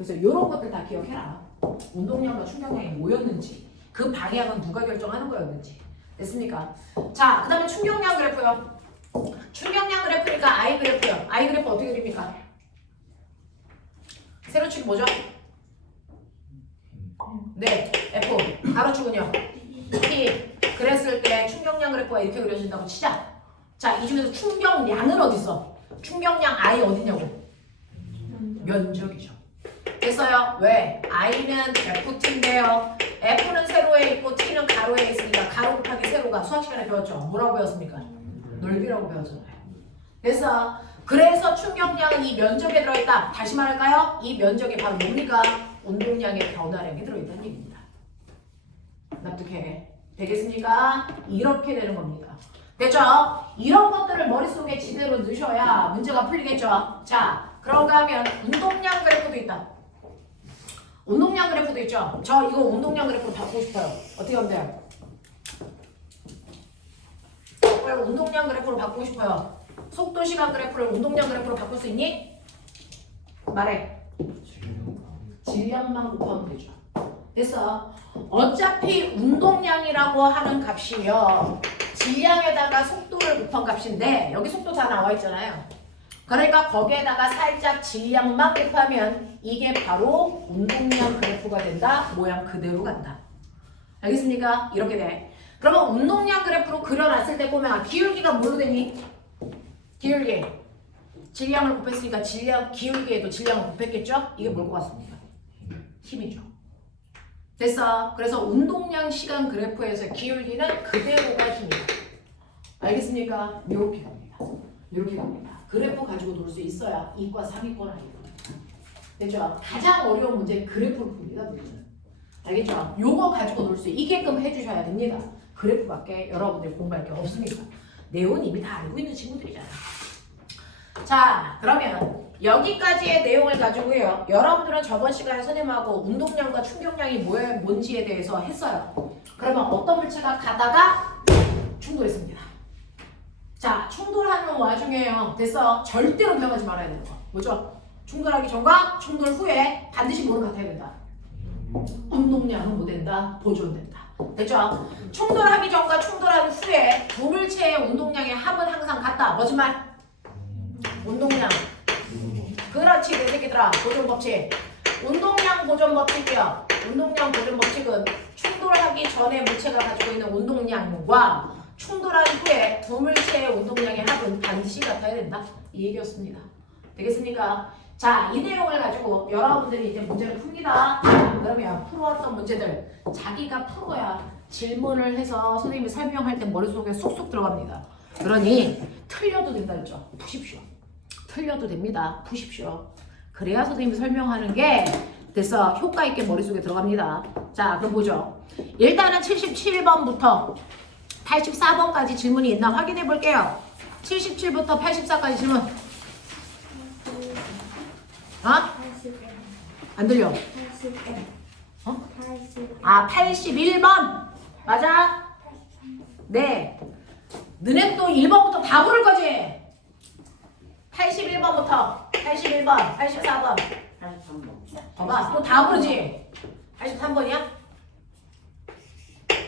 그래서 이런 것들 다 기억해라. 운동량과 충격량이 뭐였는지, 그 방향은 누가 결정하는 거였는지. 됐습니까? 자, 그 다음에 충격량 그래프요. 충격량 그래프니까 I 그래프요. I 그래프 어떻게 그립니까? 세로축이 뭐죠? 네, F. 가로축은요? P. 그랬을 때 충격량 그래프가 이렇게 그려진다고 치자. 자, 이 중에서 충격량은 어디 있어? 충격량 I 어디냐고? 면적이죠. 됐어요? 왜? I는 FT인데요. F는 세로에 있고 T는 가로에 있으니까 가로 곱하기 세로가 수학 시간에 배웠죠? 뭐라고 배웠습니까? 넓이라고 배웠잖아요. 그래서 충격량은 이 면적에 들어있다. 다시 말할까요? 이 면적에 바로 뭡니까? 운동량의 변화량이 들어있다는 얘기입니다. 납득해? 되겠습니까? 이렇게 되는 겁니다. 됐죠? 이런 것들을 머릿속에 지대로 넣으셔야 문제가 풀리겠죠? 자, 그런가 하면 운동량 그래프도 있다. 운동량 그래프도 있죠? 저 이거 운동량 그래프로 바꾸고 싶어요. 어떻게 하면 돼요? 운동량 그래프로 바꾸고 싶어요. 속도 시간 그래프를 운동량 그래프로 바꿀 수 있니? 말해. 질량만 곱하면 되죠. 그래서 어차피 운동량이라고 하는 값이요. 질량에다가 속도를 곱한 값인데 여기 속도 다 나와 있잖아요. 그러니까 거기에다가 살짝 질량만 곱하면 이게 바로 운동량 그래프가 된다. 모양 그대로 간다. 알겠습니까? 이렇게 돼. 그러면 운동량 그래프로 그려놨을 때 보면 기울기가 뭘로 되니? 기울기. 질량을 곱했으니까 기울기에도 질량을 곱했겠죠? 이게 뭘 것 같습니까? 힘이죠. 됐어. 그래서 운동량 시간 그래프에서 기울기는 그대로가 힘이다. 알겠습니까? 이렇게 갑니다. 이렇게 갑니다. 그래프 가지고 놀 수 있어야 이과 3위권 아니고. 됐죠? 가장 어려운 문제 그래프를 풉니다. 문제는. 알겠죠? 요거 가지고 놀 수 있게끔 해주셔야 됩니다. 그래프밖에 여러분들 공부할 게 없습니다. 내용은 이미 다 알고 있는 친구들이잖아요. 자, 그러면 여기까지의 내용을 가지고요. 여러분들은 저번 시간에 선생님하고 운동량과 충격량이 뭔지에 대해서 했어요. 그러면 어떤 물체가 가다가 충돌했습니다. 자, 충돌하는 와중에요. 됐어. 절대로 변하지 말아야 되는 거. 뭐죠? 충돌하기 전과 충돌 후에 반드시 뭐를 같아야 된다. 운동량은 뭐 된다? 보존된다. 됐죠? 충돌하기 전과 충돌한 후에 두 물체의 운동량의 합은 항상 같다. 거짓말? 운동량. 그렇지, 내 새끼들아. 보존 법칙. 운동량 보존 법칙이요. 운동량 보존 법칙은 충돌하기 전에 물체가 가지고 있는 운동량과 충돌한 후에 두 물체의 운동량의 합은 반드시 같아야 된다. 이 얘기였습니다. 되겠습니까? 자, 이 내용을 가지고 여러분들이 이제 문제를 풉니다. 그러면 풀어왔던 문제들 자기가 풀어야 질문을 해서 선생님이 설명할 때 머릿속에 쏙쏙 들어갑니다. 그러니 틀려도 된다 했죠. 푸십시오. 틀려도 됩니다. 푸십시오. 그래야 선생님이 설명하는 게 됐어. 효과 있게 머릿속에 들어갑니다. 자, 그럼 보죠. 일단은 77번부터 84번까지 질문이 있나 확인해 볼게요. 77부터 84까지 질문. 안 들려? 81. 어? 81. 아, 81번. 맞아? 네. 너네 또 1번부터 다 부를 거지? 81번부터 81번, 84번. 83번. 봐봐, 또 다 부르지? 83번이야?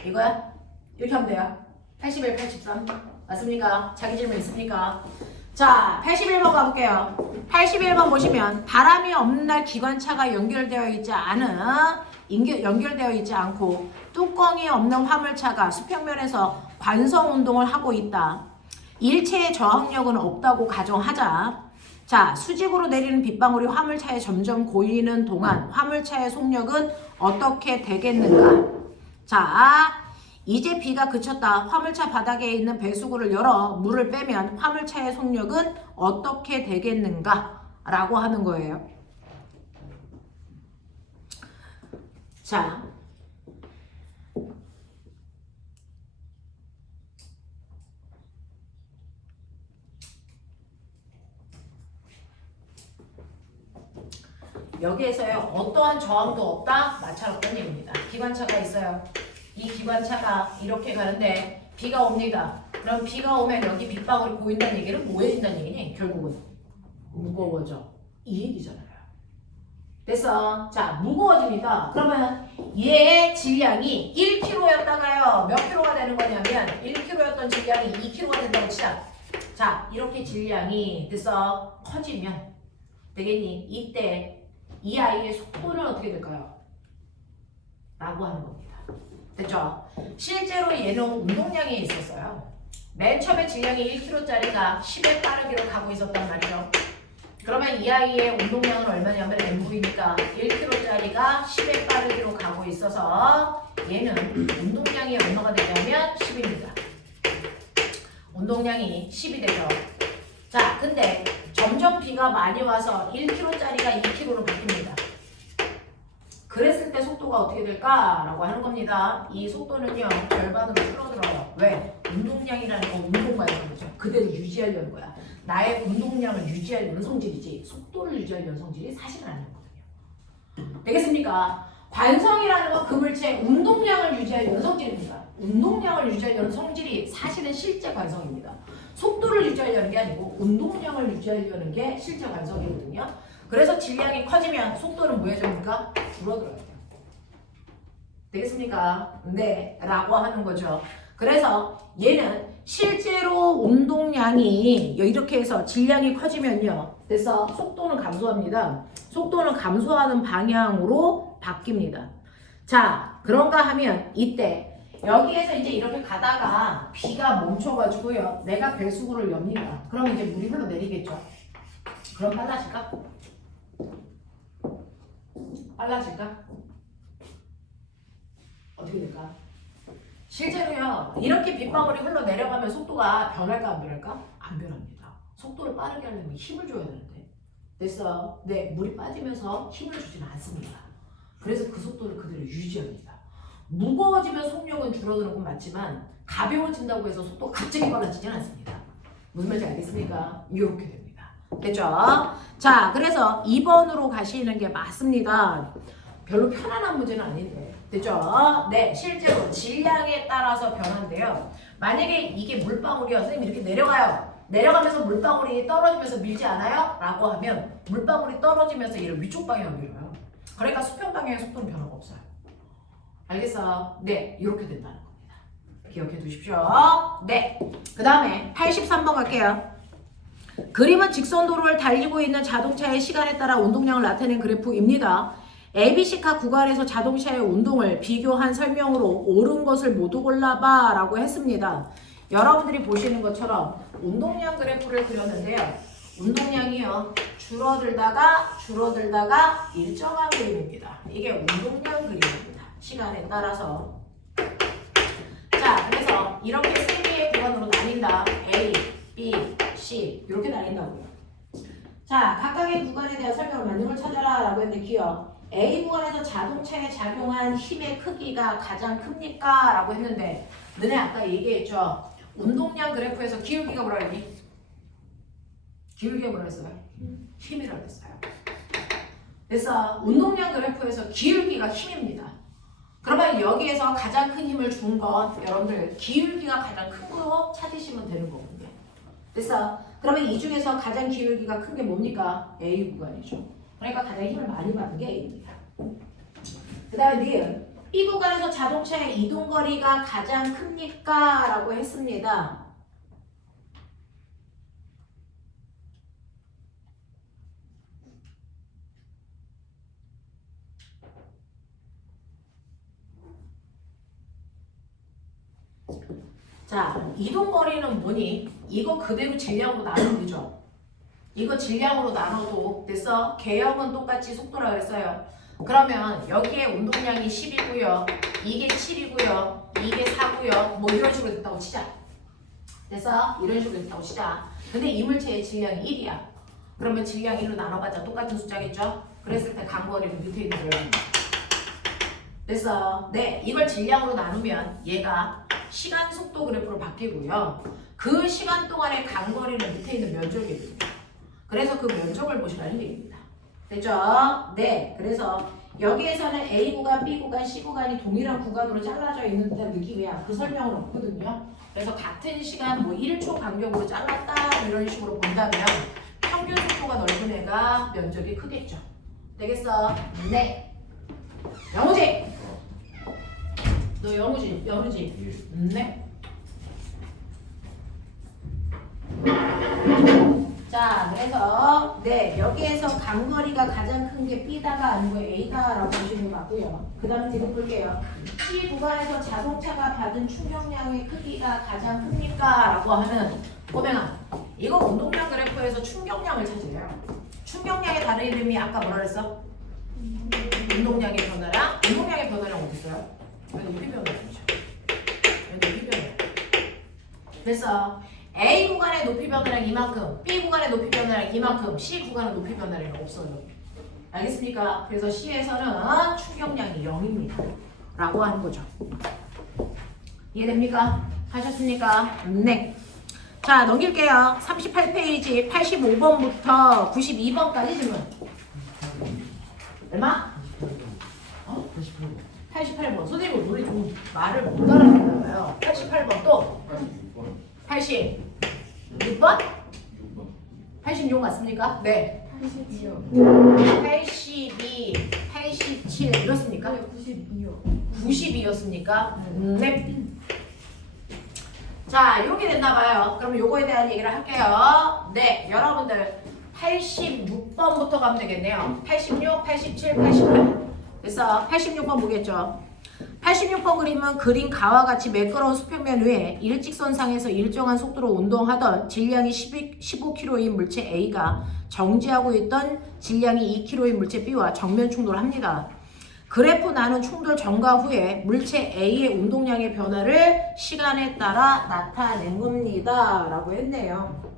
이거야? 이렇게 하면 돼요. 81, 83. 맞습니까? 자기 질문 있습니까? 자, 81번 가볼게요. 81번 보시면 바람이 없는 날 기관차가 연결되어 있지 않고 뚜껑이 없는 화물차가 수평면에서 관성 운동을 하고 있다. 일체의 저항력은 없다고 가정하자. 자, 수직으로 내리는 빗방울이 화물차에 점점 고이는 동안 화물차의 속력은 어떻게 되겠는가? 자, 이제 비가 그쳤다. 화물차 바닥에 있는 배수구를 열어 물을 빼면 화물차의 속력은 어떻게 되겠는가? 라고 하는 거예요. 자, 여기에서요, 어떠한 저항도 없다? 마찰 없다는 얘기입니다. 기관차가 있어요. 이 기관차가 이렇게 가는데 비가 옵니다. 그럼 비가 오면 여기 빗방울이 고인다는 얘기는 뭐해진다는 얘기니? 결국은 무거워져. 이 얘기잖아요. 됐어. 자, 무거워집니다. 그러면 얘의 질량이 1kg였다가요. 몇 킬로가 되는 거냐면 1kg였던 질량이 2kg가 된다고 치자. 자, 이렇게 질량이 됐어. 커지면 되겠니? 이때 이 아이의 속도는 어떻게 될까요? 라고 하는 겁니다. 됐죠? 실제로 얘는 운동량이 있었어요. 맨 처음에 질량이 1kg짜리가 10에 빠르기로 가고 있었단 말이죠. 그러면 이 아이의 운동량은 얼마냐면 MV니까 1kg짜리가 10에 빠르기로 가고 있어서 얘는 운동량이 얼마가 되냐면 10입니다. 운동량이 10이 되죠. 자, 근데 점점 비가 많이 와서 1kg짜리가 2kg로 바뀝니다. 그랬을 때 속도가 어떻게 될까라고 하는 겁니다. 이 속도는요, 절반으로 줄어들어요. 왜? 운동량이라는 건 운동관성이죠. 그대로 유지하려는 거야. 나의 운동량을 유지하려는 성질이지 속도를 유지하려는 성질이 사실은 아니거든요. 되겠습니까? 관성이라는 건 그 물체의 운동량을 유지하려는 성질입니다. 운동량을 유지하려는 성질이 사실은 실제 관성입니다. 속도를 유지하려는 게 아니고 운동량을 유지하려는 게 실제 관성이거든요. 그래서 질량이 커지면 속도는 뭐해집니까? 줄어들어요. 되겠습니까? 네, 라고 하는 거죠. 그래서 얘는 실제로 운동량이 이렇게 해서 질량이 커지면요. 그래서 속도는 감소합니다. 속도는 감소하는 방향으로 바뀝니다. 자, 그런가 하면 이때 여기에서 이제 이렇게 가다가 비가 멈춰가지고요. 내가 배수구를 엽니다. 그러면 이제 물이 흘러내리겠죠. 그럼 빨라질까? 빨라질까? 어떻게 될까? 실제로요, 이렇게 빗방울이 흘러내려가면 속도가 변할까 안 변할까? 안 변합니다. 속도를 빠르게 하려면 힘을 줘야 되는데. 됐어. 네, 물이 빠지면서 힘을 주지는 않습니다. 그래서 그 속도를 그대로 유지합니다. 무거워지면 속력은 줄어드는 건 맞지만 가벼워진다고 해서 속도가 갑자기 빨라지진 않습니다. 무슨 말인지 알겠습니까? 이렇게 됩니다. 됐죠? 자, 그래서 2번으로 가시는 게 맞습니다. 별로 편안한 문제는 아닌데. 됐죠? 네, 실제로 질량에 따라서 변한데요. 만약에 이게 물방울이요. 선생님 이렇게 내려가요. 내려가면서 물방울이 떨어지면서 밀지 않아요? 라고 하면 물방울이 떨어지면서 얘를 위쪽 방향으로 밀어요. 그러니까 수평 방향의 속도는 변화가 없어요. 알겠어? 네, 이렇게 된다는 겁니다. 기억해 두십시오. 네, 그 다음에 83번 갈게요. 그림은 직선도로를 달리고 있는 자동차의 시간에 따라 운동량을 나타낸 그래프입니다. ABC카 구간에서 자동차의 운동을 비교한 설명으로 옳은 것을 모두 골라봐 라고 했습니다. 여러분들이 보시는 것처럼 운동량 그래프를 그렸는데요. 운동량이요. 줄어들다가 일정한 그림입니다. 이게 운동량 그림입니다. 시간에 따라서. 자, 그래서 이렇게 세 개의 구간으로 나뉜다. A, B, C 이렇게 나뉜다고요. 자, 각각의 구간에 대한 설명을 맞는 걸 찾아라 라고 했는데 기억. A 구간에서 자동차에 작용한 힘의 크기가 가장 큽니까? 라고 했는데 너네 아까 얘기했죠. 운동량 그래프에서 기울기가 뭐라 했니? 기울기가 뭐라 했어요? 힘이라고 했어요. 그래서 운동량 그래프에서 기울기가 힘입니다. 그러면 여기에서 가장 큰 힘을 준 건 여러분들 기울기가 가장 큰 거 찾으시면 되는 거거든요. 그래서 그러면 이 중에서 가장 기울기가 큰 게 뭡니까? A 구간이죠. 그러니까 가장 힘을 많이 받는 게 A입니다. 그 다음에 니은 B 구간에서 자동차의 이동거리가 가장 큽니까? 라고 했습니다. 자, 이동거리는 뭐니? 이거 그대로 질량으로 나누면 되죠. 이거 질량으로 나눠도 됐어? 개형은 똑같이 속도라 그랬어요. 그러면 여기에 운동량이 10이고요. 이게 7이고요. 이게 4고요. 뭐 이런 식으로 됐다고 치자. 됐어? 이런 식으로 됐다고 치자. 근데 이 물체의 질량이 1이야. 그러면 질량 1로 나눠봤자 똑같은 숫자겠죠? 그랬을 때 간거리는 밑에 있는 거예요. 됐어? 네, 이걸 질량으로 나누면 얘가 시간 속도 그래프로 바뀌고요. 그 시간 동안의 간거리는 밑에 있는 면적입니다. 그래서 그 면적을 보시라는 얘기입니다. 됐죠? 네, 그래서 여기에서는 A 구간, B 구간, C 구간이 동일한 구간으로 잘라져 있는 듯한 느낌이야. 그 설명은 없거든요. 그래서 같은 시간 뭐 1초 간격으로 잘랐다 이런 식으로 본다면 평균 속도가 넓은 애가 면적이 크겠죠. 되겠어? 네. 영우지? 너 영우지? 연우지? 네. 자, 그래서 네 여기에서 간거리가 가장 큰 게 B다가 아니고 A다라고 보시는 것 같고요. 그 다음에 뒤로 볼게요. C 구간에서 자동차가 받은 충격량의 크기가 가장 큽니까? 라고 하는 꼬맹아, 이거 운동량 그래프에서 충격량을 찾으래요. 충격량의 다른 이름이 아까 뭐라 그랬어? 운동량의 변화량? 운동량의 변화량 어디 있어요? 여기 높이 변화량이죠. 여기 높이 변화량. 그래서 A 구간의 높이 변화량 이만큼, B 구간의 높이 변화량 이만큼, C 구간의 높이 변화량이 없어요. 알겠습니까? 그래서 C에서는 충격량이 0입니다. 라고 하는 거죠. 이해됩니까? 하셨습니까? 네. 자, 넘길게요. 38페이지 85번부터 92번까지 질문. 얼마? 88번. 선생님, 우리 좀 말을 못 알아듣나 봐요. 88번 또? 86번? 86 맞습니까? 네. 82, 87 이렇습니까? 92였습니까? 네. 자, 이렇게 됐나봐요. 그럼 요거에 대한 얘기를 할게요. 네, 여러분들 86번부터 가면 되겠네요. 86, 87, 88. 그래서 86번 보겠죠. 86번 그림은 그린 가와 같이 매끄러운 수평면 위에 일직선상에서 일정한 속도로 운동하던 질량이 15kg인 물체 A가 정지하고 있던 질량이 2kg인 물체 B와 정면 충돌합니다. 그래프 나눈 충돌 전과 후에 물체 A의 운동량의 변화를 시간에 따라 나타낸 겁니다. 라고 했네요.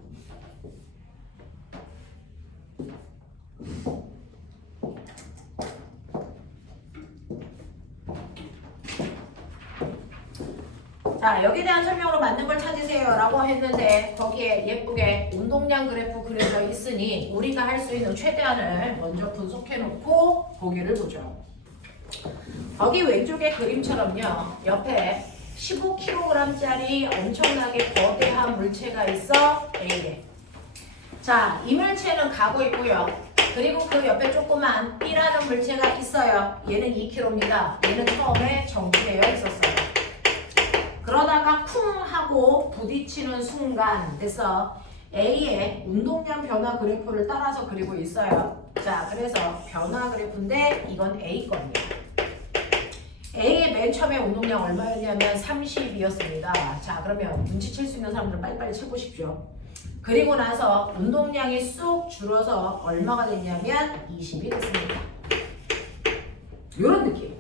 자, 여기에 대한 설명으로 맞는 걸 찾으세요 라고 했는데 거기에 예쁘게 운동량 그래프 그려져 있으니 우리가 할 수 있는 최대한을 먼저 분석해 놓고 보기를 보죠. 거기 왼쪽의 그림처럼요, 옆에 15kg짜리 엄청나게 거대한 물체가 있어. A에. 자, 이 물체는 가고 있고요. 그리고 그 옆에 조그만 B라는 물체가 있어요. 얘는 2kg입니다. 얘는 처음에 정지되어 있었어요. 그러다가 쿵 하고 부딪히는 순간 돼서 A의 운동량 변화 그래프를 따라서 그리고 있어요. 자, 그래서 변화 그래프인데 이건 A 겁니다. A의 맨 처음에 운동량 얼마였냐면 30이었습니다. 자, 그러면 눈치챌 수 있는 사람들은 빨리빨리 쳐보십시오. 그리고 나서 운동량이 쑥 줄어서 얼마가 됐냐면 20이 됐습니다. 요런 느낌.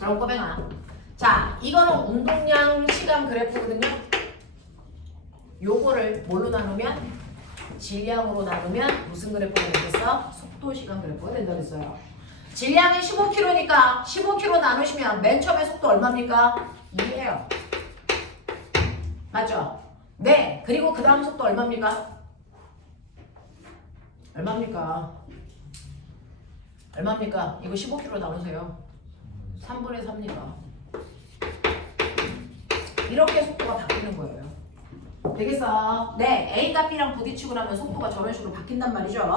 그럼 꼬맹아, 자, 이거는 운동량 시간 그래프거든요. 요거를 뭘로 나누면? 질량으로 나누면 무슨 그래프가 되겠어? 속도 시간 그래프가 된다고 했어요. 질량이 15kg니까 15kg 나누시면 맨 처음에 속도 얼마입니까? 2예요. 맞죠? 네. 그리고 그 다음 속도 얼마입니까? 얼마입니까? 얼마입니까? 이거 15kg 나누세요. 3분의 3입니다. 이렇게 속도가 바뀌는 거예요. 되겠어? 네. A가 B랑 부딪히고 나면 속도가 저런 식으로 바뀐단 말이죠.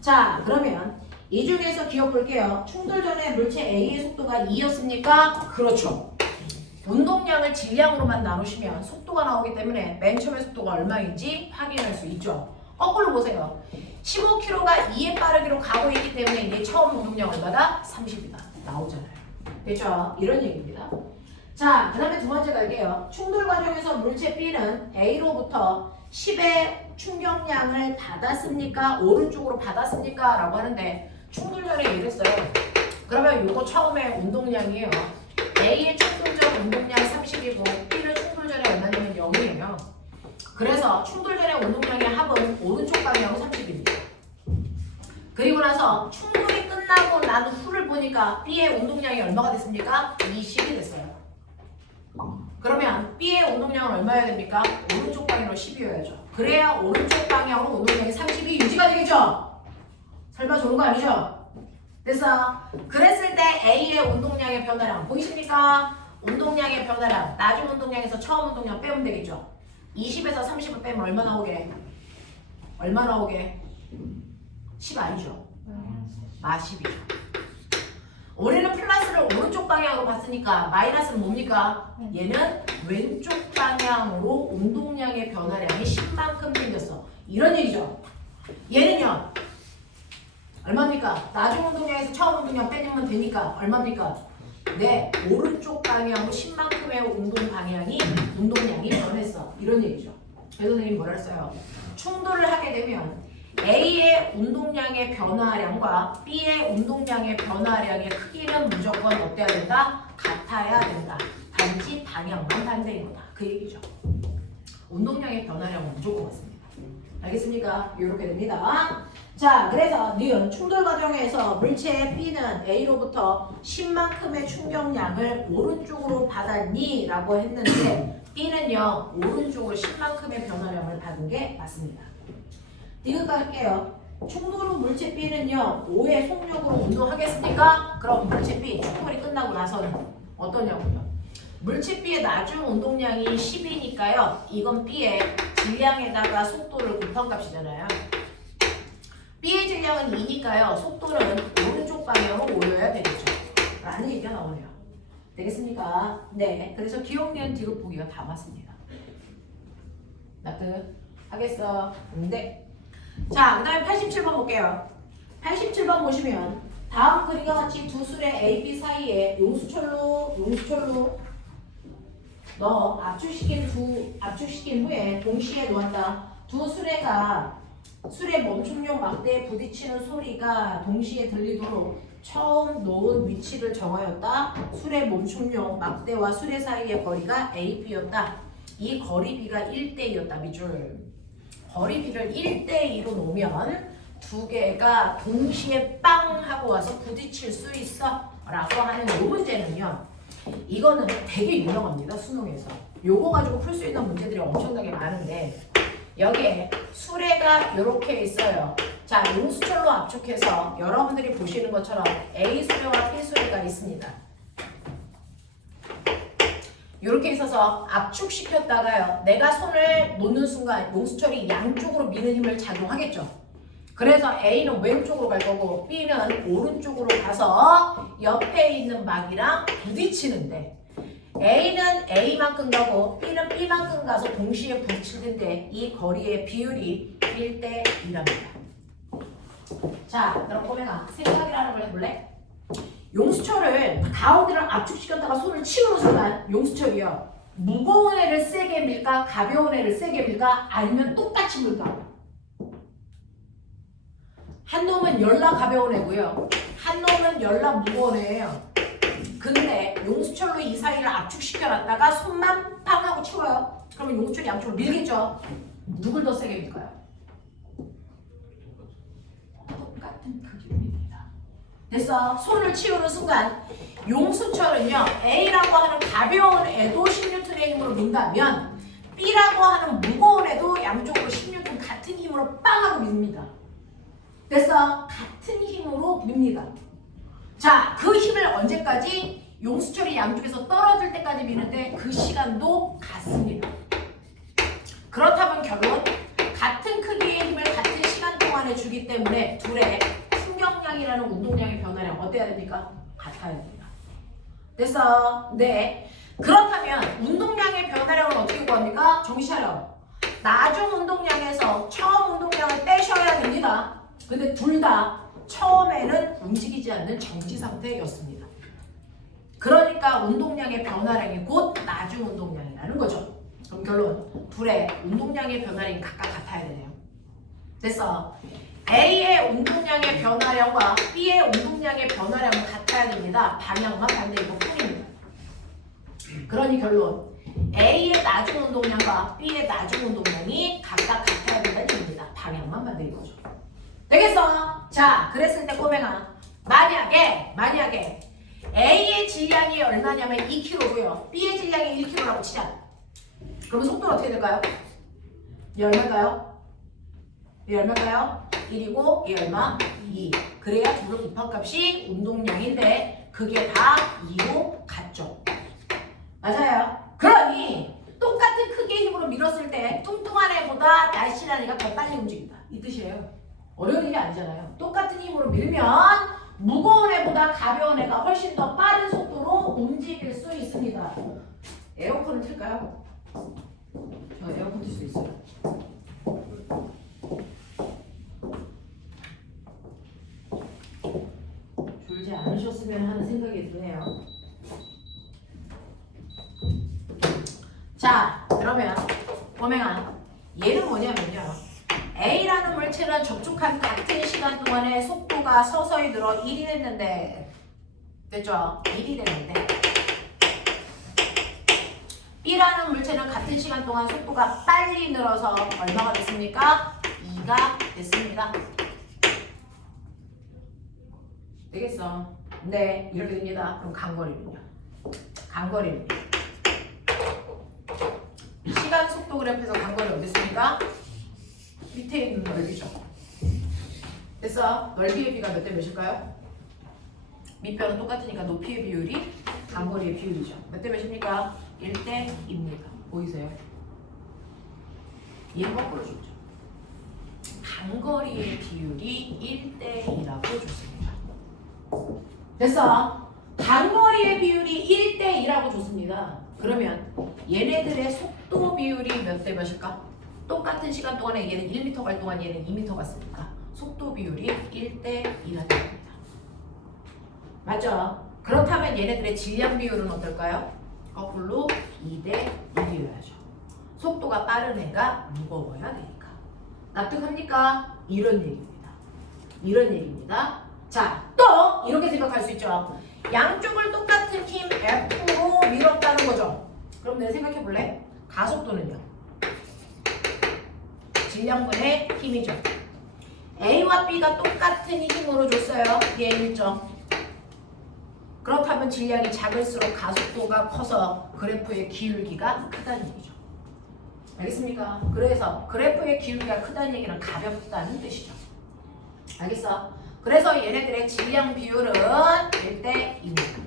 자, 그러면 이 중에서 기억 볼게요. 충돌 전에 물체 A의 속도가 2였습니까? 그렇죠. 운동량을 질량으로만 나누시면 속도가 나오기 때문에 맨 처음에 속도가 얼마인지 확인할 수 있죠. 거꾸로 보세요. 15kg가 2의 빠르기로 가고 있기 때문에 이게 처음 운동량 얼마다? 30이다. 나오잖아요. 됐죠? 이런 얘기입니다. 자, 그 다음에 두 번째 갈게요. 충돌 과정에서 물체 B는 A로부터 10의 충격량을 받았습니까? 오른쪽으로 받았습니까? 라고 하는데 충돌 전에 이랬어요. 그러면 요거 처음에 운동량이에요. A의 충돌 전 운동량 30이고 B는 충돌 전에 얼마냐면 0이에요. 그래서 충돌 전에 운동량의 합은 오른쪽 방향 30입니다. 그리고 나서 충돌이 끝나고 난 후를 보니까 B의 운동량이 얼마가 됐습니까? 20이 됐어요. 그러면 B의 운동량은 얼마여야 됩니까? 오른쪽 방향으로 10이어야죠. 그래야 오른쪽 방향으로 운동량이 30이 유지가 되겠죠? 설마 좋은 거 아니죠? 그래서 그랬을 때 A의 운동량의 변화량 보이십니까? 운동량의 변화량, 나중 운동량에서 처음 운동량 빼면 되겠죠? 20에서 30을 빼면 얼마 나오게? 얼마 나오게? 10 아니죠? 마십이죠. 우리는 플러스를 오른쪽 방향으로 봤으니까 마이너스는 뭡니까? 얘는 왼쪽 방향으로 운동량의 변화량이 10만큼 생겼어. 이런 얘기죠. 얘는요. 얼마입니까? 나중 운동량에서 처음 운동량 빼주면 되니까 얼마입니까? 네, 오른쪽 방향으로 10만큼의 운동량이 변했어. 이런 얘기죠. 그래서 선생님이 뭐라 했어요? 충돌을 하게 되면 A의 운동량의 변화량과 B의 운동량의 변화량의 크기는 무조건 어때야 된다? 같아야 된다. 단지 방향만 반대인 거다. 그 얘기죠. 운동량의 변화량은 무조건 같습니다. 알겠습니까? 이렇게 됩니다. 자, 그래서 니은 충돌 과정에서 물체 B는 A로부터 10만큼의 충격량을 오른쪽으로 받았니? 라고 했는데 B는요 오른쪽으로 10만큼의 변화량을 받은 게 맞습니다. 디귿까지 할게요. 충돌 후 물체 B는요 5의 속력으로 운동하겠습니까? 그럼 물체 B 충돌이 끝나고 나서는 어떠냐고요? 물체 B의 나중 운동량이 10이니까요 이건 B의 질량에다가 속도를 곱한 값이잖아요. B의 질량은 2니까요 속도는 오른쪽 방향으로 오여야 되겠죠 라는 얘기가 나오네요. 되겠습니까? 네, 그래서 기억된 디귿 보기가 다 맞습니다. 나트 하겠어? 네. 자, 그 다음에 87번 볼게요. 87번 보시면 다음 그림과 같이 두 술의 A, B 사이에 용수철로 넣어 압축시킨 후에 동시에 놓았다. 두 수레가 술의 멈춤용 막대에 부딪히는 소리가 동시에 들리도록 처음 놓은 위치를 정하였다. 술의 멈춤용 막대와 수레 사이의 거리가 AB였다. 이 거리 B가 1대2였다. 밑줄. 거리 B를 1대2로 놓으면 두 개가 동시에 빵 하고 와서 부딪힐 수 있어 라고 하는 이 문제는요. 이거는 되게 유명합니다. 수능에서. 요거 가지고 풀 수 있는 문제들이 엄청나게 많은데 여기에 수레가 이렇게 있어요. 자, 용수철로 압축해서 여러분들이 보시는 것처럼 A 수레와 B 수레가 있습니다. 이렇게 있어서 압축시켰다가요. 내가 손을 놓는 순간 용수철이 양쪽으로 미는 힘을 작용하겠죠. 그래서 A는 왼쪽으로 갈 거고 B는 오른쪽으로 가서 옆에 있는 막이랑 부딪히는데 A는 A만큼 가고 B는 B만큼 가서 동시에 부딪힐 텐데 이 거리의 비율이 1대2랍니다. 자, 그럼 꼬맹아 생각이라는 걸 해볼래? 용수철을 가운데를 압축시켰다가 손을 치우는 순간 용수철이요. 무거운 애를 세게 밀까 가벼운 애를 세게 밀까 아니면 똑같이 밀까? 한 놈은 열나 가벼운 애고요. 한 놈은 열나 무거운 애예요. 근데 용수철로 이 사이를 압축시켜놨다가 손만 빵 하고 치워요. 그러면 용수철이 양쪽으로 밀겠죠. 누굴 더 세게 밀까요? 똑같은 크기로 밀립니다. 됐어. 손을 치우는 순간 용수철은요 A라고 하는 가벼운 애도 10N의 힘으로 민다면 B라고 하는 무거운 애도 양쪽으로 10N 같은 힘으로 빵 하고 밉니다. 됐어. 같은 힘으로 밉니다. 자, 그 힘을 언제까지? 용수철이 양쪽에서 떨어질 때까지 미는데 그 시간도 같습니다. 그렇다면 결론 같은 크기의 힘을 같은 시간 동안에 주기 때문에 둘의 충격량이라는 운동량의 변화량 어때야 됩니까? 같아야 됩니다. 됐어? 네. 그렇다면 운동량의 변화량을 어떻게 구합니까? 정신 차려. 나중 운동량에서 처음 운동량을 떼셔야 됩니다. 근데 둘 다 처음에는 움직이지 않는 정지 상태였습니다. 그러니까 운동량의 변화량이 곧 나중 운동량이라는 거죠. 그럼 결론 둘의 운동량의 변화량이 각각 같아야 되네요. 됐어. A의 운동량의 변화량과 B의 운동량의 변화량은 같아야 됩니다. 방향만 반대일 뿐입니다. 그러니 결론 A의 나중 운동량과 B의 나중 운동량이 각각 같아야 된다는 얘기입니다. 방향만 반대인 거죠. 되겠어? 자, 그랬을 때 꼬맹아 만약에 A의 질량이 얼마냐면 2kg고요. B의 질량이 1kg라고 치자. 그러면 속도는 어떻게 될까요? 이 얼마일까요? 이 얼마일까요? 1이고 이 얼마? 2. 그래야 둘을 곱한 값이 운동량인데 그게 다 2로 같죠. 맞아요. 그러니 똑같은 크기의 힘으로 밀었을 때 뚱뚱한 애보다 날씬한 애가 더 빨리 움직인다. 이 뜻이에요. 어려운 일이 아니잖아요. 똑같은 힘으로 밀면 무거운 애보다 가벼운 애가 훨씬 더 빠른 속도로 움직일 수 있습니다. 에어컨을 틀까요? 저 에어컨 틀 수 있어요. 졸지 않으셨으면 하는 생각이 드네요. 자, 그러면 범행아, 얘는 뭐냐면요. A라는 물체는 접촉한 같은 시간 동안에 속도가 서서히 늘어 1이 됐는데, 됐죠? 1이 됐는데 B라는 물체는 같은 시간 동안 속도가 빨리 늘어서 얼마가 됐습니까? 2가 됐습니다. 되겠어? 네, 이렇게 됩니다. 그럼 간거리입니다. 간거리입니다. 시간 속도 그래프에서 간거리 어디 있습니까? 밑에 있는 넓이죠. 됐어? 넓이의 비가 몇 대 몇일까요? 밑변은 똑같으니까 높이의 비율이 간거리의 비율이죠. 몇 대 몇입니까? 1대 2입니다. 보이세요? 얘는 거꾸로 줬죠. 간거리의 비율이 1대 2라고 줬습니다. 됐어? 단거리의 비율이 1대 2라고 줬습니다. 그러면 얘네들의 속도 비율이 몇 대 몇일까? 똑같은 시간 동안에 얘는 1m 갈 동안 얘는 2m 갔으니까 속도 비율이 1대 2가 됩니다. 맞죠? 그렇다면 얘네들의 질량 비율은 어떨까요? 거꾸로 2대 1이어야죠. 속도가 빠른 애가 무거워야 되니까. 납득합니까? 이런 얘기입니다. 이런 얘기입니다. 자, 또 이렇게 생각할 수 있죠. 양쪽을 똑같은 힘 F로 밀었다는 거죠. 그럼 내가 생각해 볼래? 가속도는요. 질량분의 힘이죠. A와 B가 똑같은 힘으로 줬어요. 얘 1점. 그렇다면 질량이 작을수록 가속도가 커서 그래프의 기울기가 크다는 얘기죠. 알겠습니까? 그래서 그래프의 기울기가 크다는 얘기는 가볍다는 뜻이죠. 알겠어? 그래서 얘네들의 질량 비율은 1대 2입니다.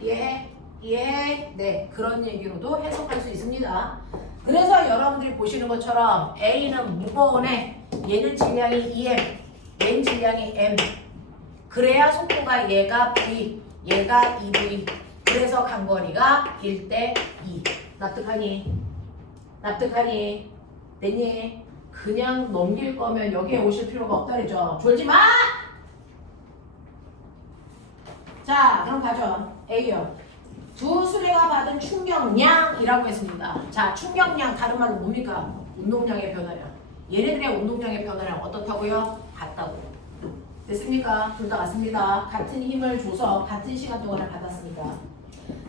이해해? 이해해? 네, 그런 얘기로도 해석할 수 있습니다. 그래서 여러분들이 보시는 것처럼 A는 무거운 애, 얘는 질량이 2M, 얘는 질량이 M. 그래야 속도가 얘가 V, 얘가 2V. 그래서 간거리가 1대 2. 납득하니? 납득하니? 됐니? 그냥 넘길 거면 여기에 오실 필요가 없다 그랬죠. 졸지 마! 자, 그럼 가죠. A요. 두 수레가 받은 충격량이라고 했습니다. 자, 충격량 다른 말로 뭡니까? 운동량의 변화량. 얘네들의 운동량의 변화량 어떻다고요? 같다고요. 됐습니까? 둘 다 같습니다. 같은 힘을 줘서 같은 시간 동안을 받았으니까.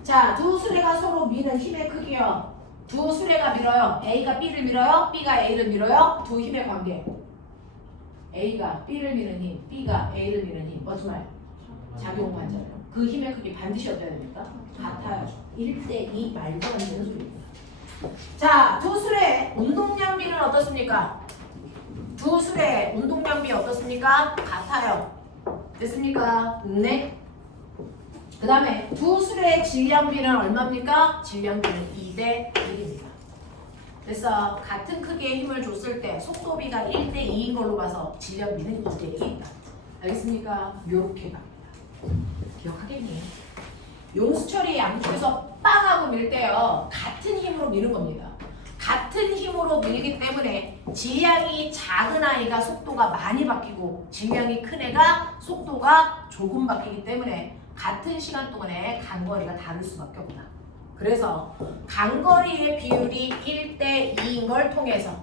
자, 두 수레가 서로 미는 힘의 크기요. 두 수레가 밀어요. A가 B를 밀어요. B가 A를 밀어요. 두 힘의 관계. A가 B를 미는 힘, B가 A를 미는 힘. 뭐지 말? 작용 관자예요. 그 힘의 크기 반드시 어때야 됩니까? 같아요. 1대 2 말도 안 되는 소리입니다. 자, 두 수레 운동량비는 어떻습니까? 두 수레 운동량비 어떻습니까? 같아요. 됐습니까? 네. 그 다음에 두 수레의 질량비는 얼마입니까? 질량비는 2대 1입니다. 그래서 같은 크기의 힘을 줬을 때 속도비가 1대 2인 걸로 봐서 질량비는 2대 1입니다. 알겠습니까? 요렇게 갑니다. 기억하겠니? 용수철이 양쪽에서 빵 하고 밀 때요. 같은 힘으로 미는 겁니다. 같은 힘으로 밀기 때문에 질량이 작은 아이가 속도가 많이 바뀌고 질량이 큰 애가 속도가 조금 바뀌기 때문에 같은 시간 동안에 간거리가 다를 수밖에 없다. 그래서 간거리의 비율이 1대 2인 걸 통해서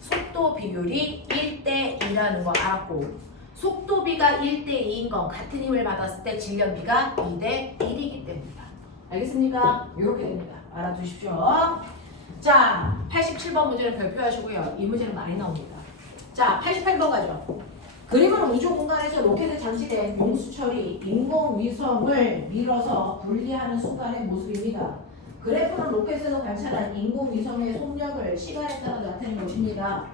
속도 비율이 1대 2라는 거 알았고 속도비가 1대 2인 건 같은 힘을 받았을 때 질량비가 2대 1이기 때문이다. 알겠습니까? 이렇게 됩니다. 알아두십시오. 자, 87번 문제를 발표하시고요. 이 문제는 많이 나옵니다. 자, 88번 가죠. 그림은 우주 공간에서 로켓에 장치된 용수철이 인공위성을 밀어서 분리하는 순간의 모습입니다. 그래프는 로켓에서 관찰한 인공위성의 속력을 시간에 따라 나타낸 것입니다.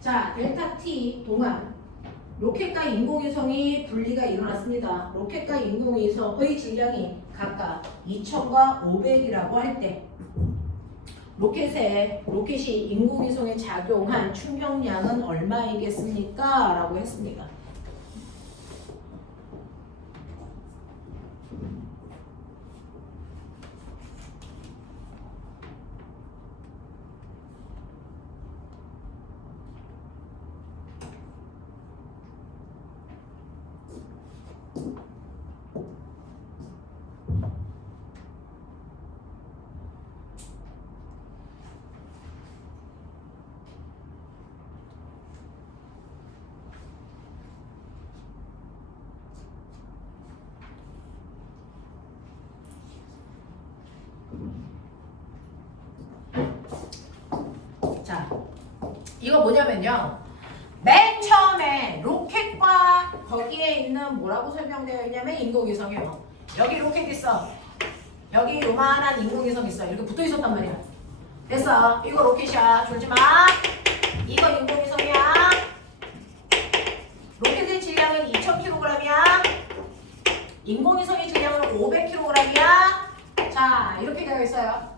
자, 델타 t 동안 로켓과 인공위성이 분리가 일어났습니다. 로켓과 인공위성의 질량이 각각 2000과 500이라고 할 때 로켓이 인공위성에 작용한 충격량은 얼마이겠습니까? 라고 했습니다. 자, 이거 뭐냐면요. 맨 처음에 로켓과 거기에 있는 뭐라고 설명되어 있냐면 인공위성이에요. 여기 로켓 있어. 여기 요만한 인공위성 있어. 이렇게 붙어 있었단 말이야. 됐어. 이거 로켓이야. 졸지 마. 이거 인공위성이야. 로켓의 질량은 2000kg이야. 인공위성의 질량은 500kg이야. 자, 이렇게 되어 있어요.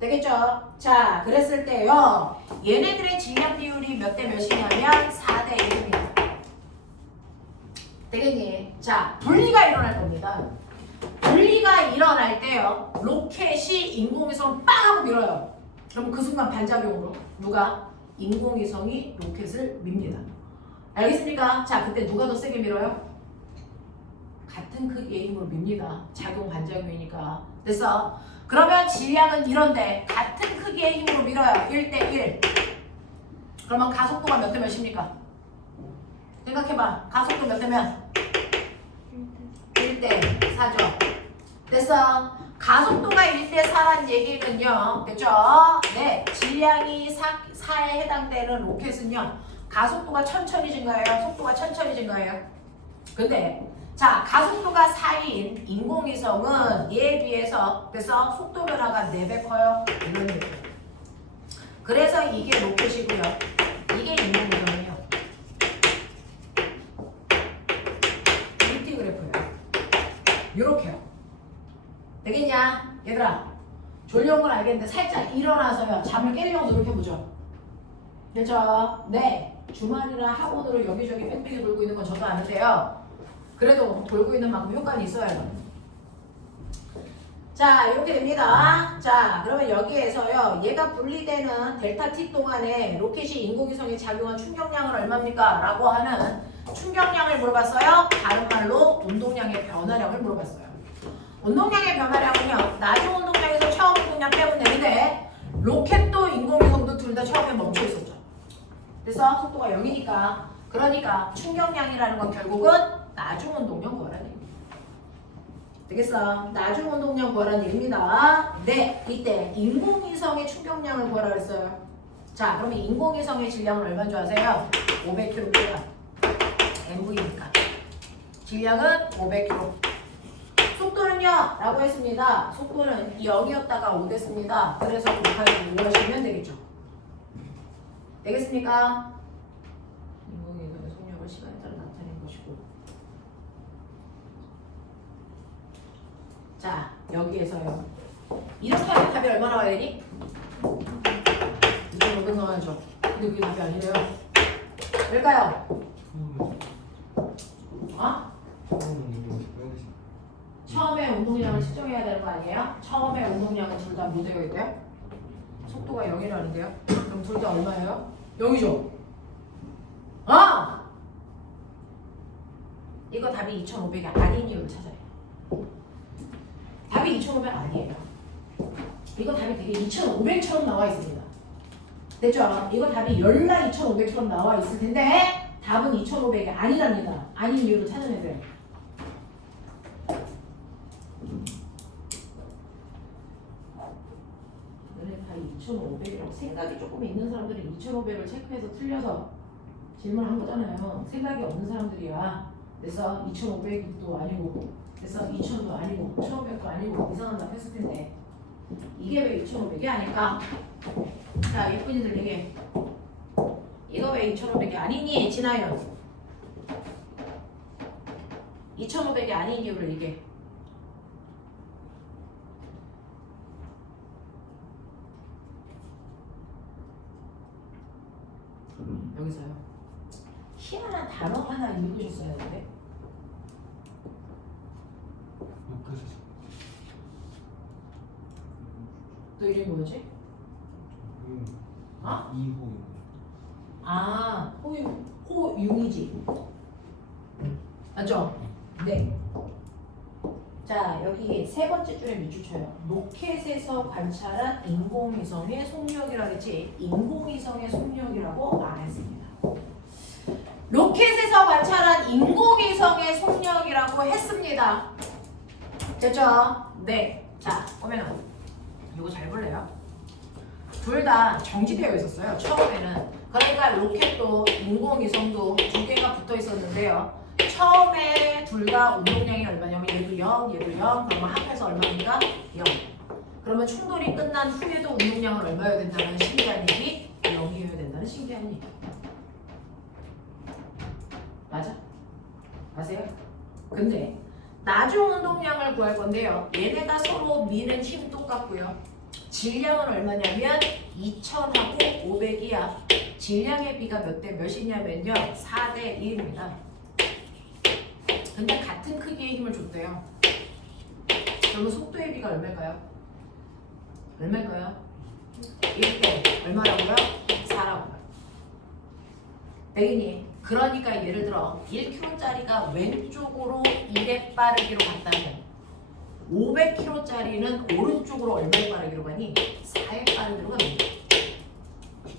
되겠죠? 자, 그랬을 때요. 얘네들의 질량 비율이 몇 대 몇이냐면 4대 1입니다. 되겠니? 자, 분리가 일어날 겁니다. 분리가 일어날 때요. 로켓이 인공위성을 빵 하고 밀어요. 그럼 그 순간 반작용으로 누가? 인공위성이 로켓을 밉니다. 알겠습니까? 자, 그때 누가 더 세게 밀어요? 같은 크기의 힘으로 밉니다. 작용 반작용이니까. 됐어? 그러면 질량은 이런데 같은 크기의 힘으로 밀어요. 1대1. 그러면 가속도가 몇 대 몇입니까? 생각해봐. 가속도 몇 대 몇? 1대 4죠. 됐어? 가속도가 1대 4란 얘기는요. 됐죠? 네. 질량이 4에 해당되는 로켓은요. 가속도가 천천히 증가해요. 속도가 천천히 증가해요. 근데 자, 가속도가 4인 인공위성은 얘에 비해서 그래서 속도 변화가 4배 커요. 이런 얘기. 그래서 이게 로켓이고요. 이게 인공위성이에요. UT 그래프예요. 요렇게요. 되겠냐? 얘들아. 졸려온 건 알겠는데 살짝 일어나서요. 잠을 깨려고 노력해보죠. 됐죠? 네. 주말이라 학원으로 여기저기 뺑뺑이 돌고 있는 건 저도 아는데요. 그래도 돌고 있는 만큼 효과는 있어요. 자, 이렇게 됩니다. 자, 그러면 여기에서요. 얘가 분리되는 델타 t 동안에 로켓이 인공위성에 작용한 충격량은 얼마입니까? 라고 하는 충격량을 물어봤어요. 다른 말로 운동량의 변화량을 물어봤어요. 운동량의 변화량은요. 낮은 운동량에서 처음 운동량 빼면 되는데 로켓도 인공위성도 둘 다 처음에 멈춰 있었죠. 그래서 속도가 0이니까 그러니까 충격량이라는 건 결국은 나중 운동량 구하라는 얘기입니다. 되겠어? 나중 운동량 구하라는 얘기입니다. 네, 이때 인공위성의 충격량을 구하라 그랬어요. 자, 그러면 인공위성의 질량은 얼마인 줄 아세요? 500kg입니다. MV니까. 질량은 500kg. 속도는요? 라고 했습니다. 속도는 0이었다가 5 됐습니다. 그래서 곱하기 5 하시면 되겠죠. 되겠습니까? 인공위성의 속력을 시간에 따라 나타낸 것이고. 자, 여기에서요. 이렇게 하면 답이 얼마나 와야 되니? 2,500 나와야죠. 근데 그게 답이 아니래요. 왜일까요? 어? 처음에 운동량을 측정해야 되는 거 아니에요? 처음에 운동량은 둘 다 뭐 되어 있대요? 속도가 0이라는데요? 그럼 둘 다 얼마예요? 0이죠? 아! 이거 답이 2,500이 아닌 이유를 찾아요. 답이 2,500 아니에요. 이거 답이 되게 2,500처럼 나와 있습니다. 됐죠? 이거 답이 열나 2,500처럼 나와 있을 텐데 답은 2,500이 아니랍니다. 아닌 이유를 찾아내세요. 너네 다 2,500이라고 생각이 조금 있는 사람들은 2,500을 체크해서 틀려서 질문한 거잖아요. 생각이 없는 사람들이야. 그래서 2,500도 아니고 그래서 2,000도 아니고 1,500도 아니고 이상한 답 했을 텐데 이게 왜 2,500이 아닐까? 자, 예쁜이들 얘기해. 이거 왜 2,500이 아니니? 진아연. 2,500이 아닌 이유를 얘기해. 여기서요. 희한한 단어 하나 읽으셨어야 하는데. 너 이름이 뭐지? 어? 이호. 아, 호융이지. 맞죠? 네. 자, 여기 세 번째 줄에 밑줄 쳐요. 로켓에서 관찰한 인공위성의 속력이라고 했지, 인공위성의 속력이라고 안 했습니다. 로켓에서 관찰한 인공위성의 속력이라고 했습니다. 됐죠? 네. 자, 보면은 이거 잘 볼래요? 둘 다 정지되어 있었어요. 처음에는. 그러니까 로켓도 인공위성도 두 개가 붙어 있었는데요. 처음에 둘 다 운동량이 얼마냐면 얘도 0, 얘도 0. 그러면 합해서 얼마입니까? 0. 그러면 충돌이 끝난 후에도 운동량은 얼마여야 된다는 신기한 얘기? 0이어야 된다는 신기한 얘기. 맞아? 아세요? 근데 나중 운동량을 구할 건데요. 얘네가 서로 미는 힘 똑같고요. 질량은 얼마냐면 2000하고 500이야. 질량의 비가 몇 대 몇이냐면요. 4대 1입니다. 근데 같은 크기의 힘을 줬대요. 그러면 속도의 비가 얼마일까요? 얼마일까요? 1대 얼마라고요? 4라고요. 대기님, 그러니까 예를 들어 1kg짜리가 왼쪽으로 1의 빠르기로 갔다면 500kg짜리는 오른쪽으로 얼마의 빠르기로 가니? 4의 빠르기로 갑니다.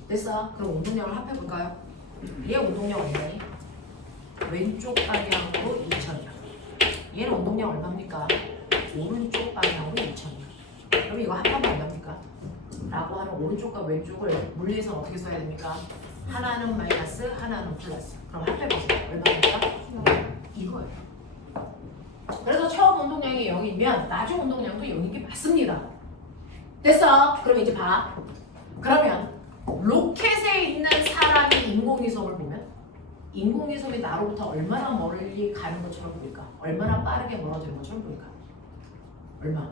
됐어? 그럼 운동량을 합해볼까요? 얘 운동량 얼마니? 왼쪽 방향으로 2000이야. 얘는 운동량 얼마입니까? 오른쪽 방향으로 2000이야. 그럼 이거 합하면 얼마입니까? 라고 하는 오른쪽과 왼쪽을 물리에서 어떻게 써야 됩니까? 하나는 마이너스, 하나는 플러스. 그럼 합해보세요. 얼마입니까? 이거예요. 그래서 처음 운동량이 0이면 나중 운동량도 0인 게 맞습니다. 됐어? 그럼 이제 봐. 그러면 로켓에 있는 사람이 인공위성을 보면 인공위성이 나로부터 얼마나 멀리 가는 것처럼 보일까? 얼마나 빠르게 멀어지는 것처럼 보일까? 얼마?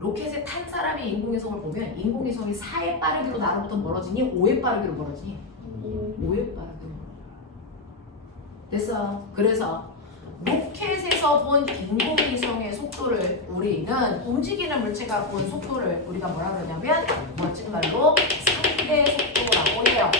로켓에 탄 사람이 인공위성을 보면 인공위성이 4의 빠르기로 나로부터 멀어지니 5의 빠르기로 멀어지니 5의 빠르기로 멀어져. 됐어. 그래서 로켓에서 본 인공위성의 속도를 우리는 움직이는 물체가 본 속도를 우리가 뭐라 그러냐면 멋진 말로 상대 속도라고 해요.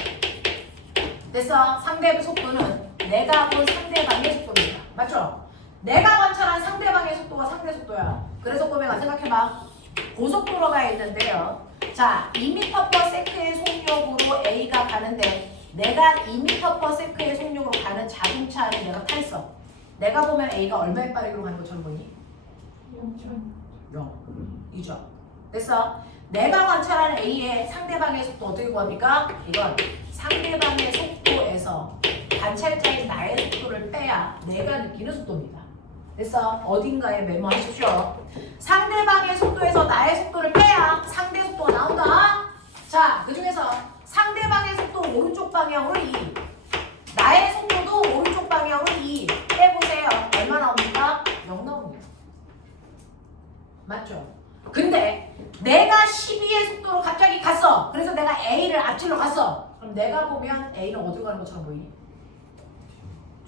됐어. 상대 속도는 내가 본 상대방의 속도입니다. 맞죠? 내가 관찰한 상대방의 속도가 상대 속도야. 그래서 꼬매가 생각해봐. 고속도로가 있는데요. 자, 2m/s의 속력으로 A가 가는데 내가 2m/s의 속력으로 가는 자동차를 내가 탔어. 내가 보면 A가 얼마의 빠르기로 가는 것처럼 보이니? 0. 2죠. 됐어? 내가 관찰한 A의 상대방의 속도 어떻게 구합니까? 이건 상대방의 속도에서 관찰자인 나의 속도를 빼야 내가 느끼는 속도입니다. 됐어? 어딘가에 메모하십시오. 상대방의 속도에서 나의 속도를 빼야 상대 속도가 나온다. 자, 그 중에서 상대방의 속도 오른쪽 방향으로 2. 나의 속도도 오른쪽 방향으로 2. 빼보세요. 얼마 나옵니까? 0 나옵니다. 맞죠? 근데 내가 12의 속도로 갑자기 갔어. 그래서 내가 A를 앞질러 갔어. 그럼 내가 보면 A는 어디로 가는 것처럼 보이니?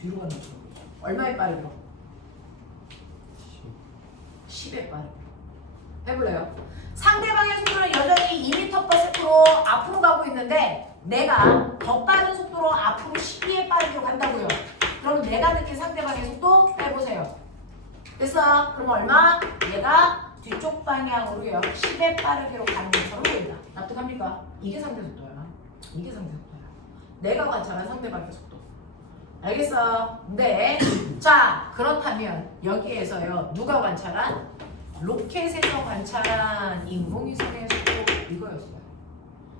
뒤로 가는 것처럼 보이죠. 얼마의 빠르기로? 10의 빠르기로. 해볼래요? 상대방의 속도는 여전히 2m/s로 앞으로 가고 있는데 내가 더 빠른 속도로 앞으로 12의 빠르기로 간다고요. 그러면 내가 느낀 상대방의 속도 빼보세요. 됐어? 그럼 얼마? 얘가 뒤쪽 방향으로요 10의 빠르기로 가는 것처럼 보인다. 납득합니까? 이게 상대 속도야. 이게 상대 속도야. 내가 관찰한 상대방의 속도. 알겠어? 네. 자, 그렇다면 여기에서요 누가 관찰한? 로켓에서 관찰한 인공위성의 속도 이거였어요.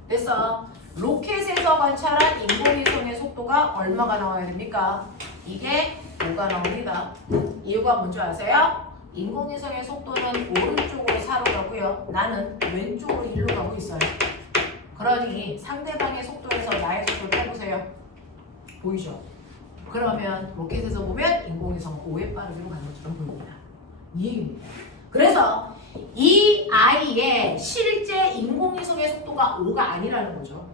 됐어? 로켓에서 관찰한 인공위성의 속도가 얼마가 나와야 됩니까? 이게 5가 나옵니다. 이유가 뭔지 아세요? 인공위성의 속도는 오른쪽으로 4로 가고요. 나는 왼쪽으로 1로 가고 있어요. 그러니 상대방의 속도에서 나의 속도를 빼보세요. 보이죠? 그러면 로켓에서 보면 인공위성은 5의 빠르기로 가는 것처럼 보입니다. 이 얘기입니다. 그래서 이 아이의 실제 인공위성의 속도가 5가 아니라는 거죠.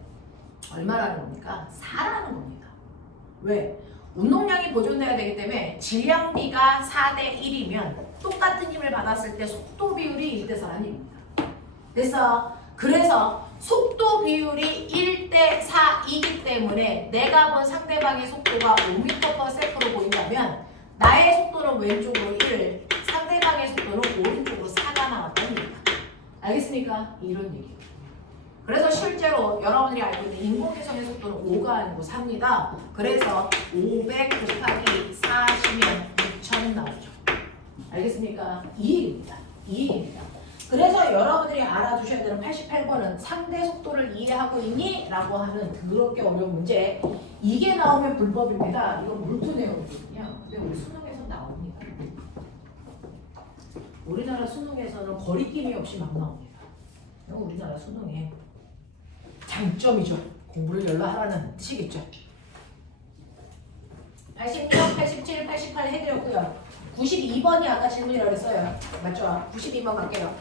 얼마라는 겁니까? 4라는 겁니다. 왜? 운동량이 보존돼야 되기 때문에 질량비가 4대 1이면 똑같은 힘을 받았을 때 속도 비율이 1대 4라는 얘기입니다. 그래서 속도 비율이 1대 4이기 때문에 내가 본 상대방의 속도가 5m/s로 보인다면 나의 속도는 왼쪽으로 1, 상대방의 속도는 오른쪽으로 4가 나왔다는 얘기입니다. 알겠습니까? 이런 얘기예요. 그래서 실제로 여러분들이 알고 있는 인공위성의 속도는 5가 아니고 4입니다. 그래서 500 곱하기 40이면 6000 나오죠. 알겠습니까? 이 얘기입니다. 이 얘기입니다. 그래서 여러분들이 알아두셔야 되는 88번은 상대 속도를 이해하고 있니? 라고 하는 더럽게 어려운 문제. 이게 나오면 불법입니다. 이건 몰투 내용이거든요. 근데 우리 수능에서 나옵니다. 우리나라 수능에서는 거리낌이 없이 막 나옵니다. 이거 우리나라 수능의 장점이죠. 공부를 열로 하라는 뜻이겠죠. 86, 87, 88 해드렸고요. 92번이 아까 질문이라고 했어요. 맞죠? 92번 갈게요.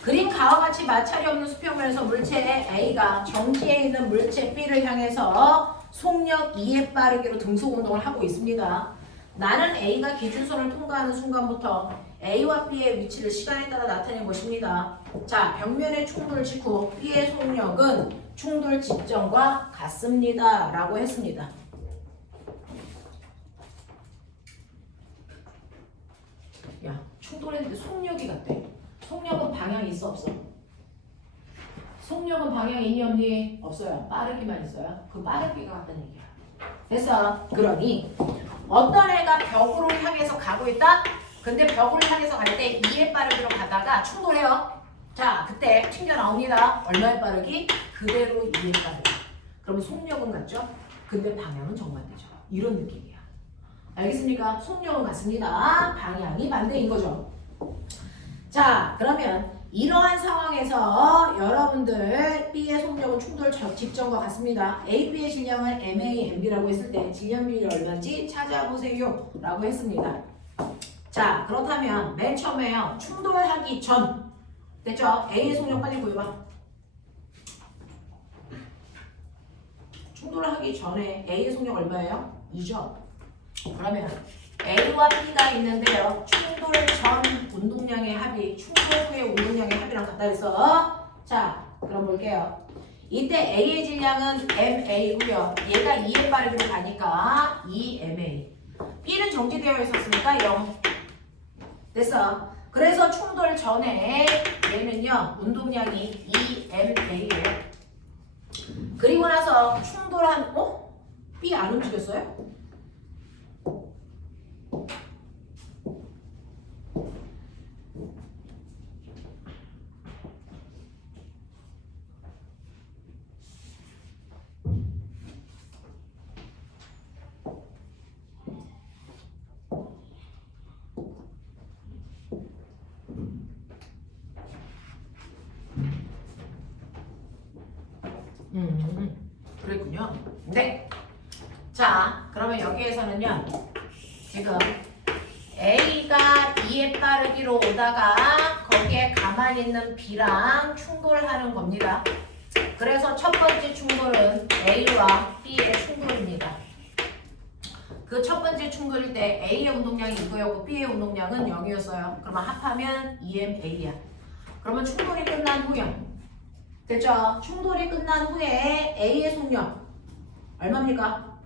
그림 가와 같이 마찰이 없는 수평면에서 물체 A가 정지에 있는 물체 B를 향해서 속력 2의 빠르기로 등속 운동을 하고 있습니다. 나는 A가 기준선을 통과하는 순간부터 A와 B의 위치를 시간에 따라 나타낸 것입니다. 자, 벽면의 충돌 직후 B의 속력은 충돌 직전과 같습니다. 라고 했습니다. 야, 충돌했는데 속력이 같대. 속력은 방향이 있어 없어? 속력은 방향이 있니 없니? 없어요. 빠르기만 있어요. 그 빠르기가 같다는 얘기야. 됐어. 그러니 어떤 애가 벽으로 향해서 가고 있다? 근데 벽을 향해서 갈 때 2의 빠르기로 가다가 충돌해요. 자, 그때 튕겨 나옵니다. 얼마의 빠르기? 그대로 2의 빠르기. 그러면 속력은 같죠? 근데 방향은 정반대죠. 이런 느낌이야. 알겠습니까? 속력은 같습니다. 방향이 반대인 거죠. 자, 그러면 이러한 상황에서 여러분들 B의 속력은 충돌 직전과 같습니다. A, B의 질량을 MA, MB라고 했을 때 질량 비율이 얼마인지 찾아보세요 라고 했습니다. 자, 그렇다면 맨 처음에요. 충돌하기 전 됐죠? A의 속력 빨리 구해봐. 충돌하기 전에 A의 속력 얼마예요? 2죠? 그러면 A와 B가 있는데요. 충돌 전 운동량의 합이 충돌 후의 운동량의 합이랑 같다 해서 자, 그럼 볼게요. 이때 A의 질량은 MA고요. 얘가 2의 빠르기로 가니까 2MA. B는 정지되어 있었으니까 0. 됐어. 그래서 충돌 전에 얘는요. 운동량이 2MA예요. 그리고 나서 충돌한 B 안 움직였어요? 그랬군요. 네. 자, 그러면 여기에서는요. 지금 A가 2의 빠르기로 오다가 거기에 가만히 있는 B랑 충돌하는 겁니다. 그래서 첫 번째 충돌은 A와 B의 충돌입니다. 그 첫 번째 충돌일 때 A의 운동량이 이거였고 B의 운동량은 0이었어요. 그러면 합하면 2MA야. 그러면 충돌이 끝난 후요. 됐죠? 충돌이 끝난 후에 A의 속력 얼마입니까?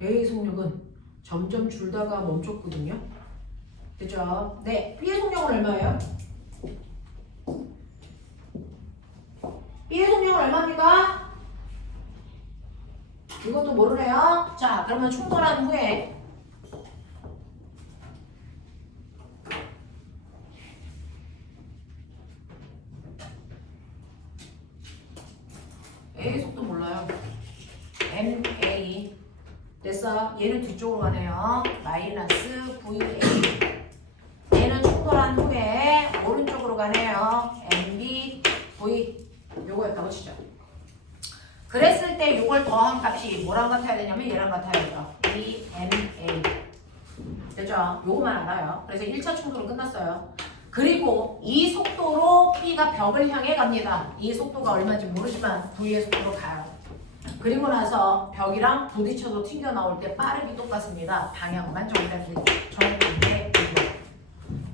A의 속력은 점점 줄다가 멈췄거든요. 됐죠? 네, B의 속력은 얼마예요? B의 속력은 얼마입니까? 이것도 모르네요. 자, 그러면 충돌한 후에 A의 속도 몰라요. MA 됐어. 얘는 뒤쪽으로 가네요. 마이너스 VA. 얘는 충돌한 후에 오른쪽으로 가네요. MB V. 요거였다고 치죠. 그랬을 때 요걸 더한 값이 뭐랑 같아야 되냐면 얘랑 같아야 돼요. EMA. 됐죠? 요거만 알아요. 그래서 1차 충돌은 끝났어요. 그리고 이 속도로 B가 벽을 향해 갑니다. 이 속도가 얼마인지 모르지만 V의 속도로 가요. 그리고 나서 벽이랑 부딪혀서 튕겨 나올 때 빠르기 똑같습니다. 방향만 정했는데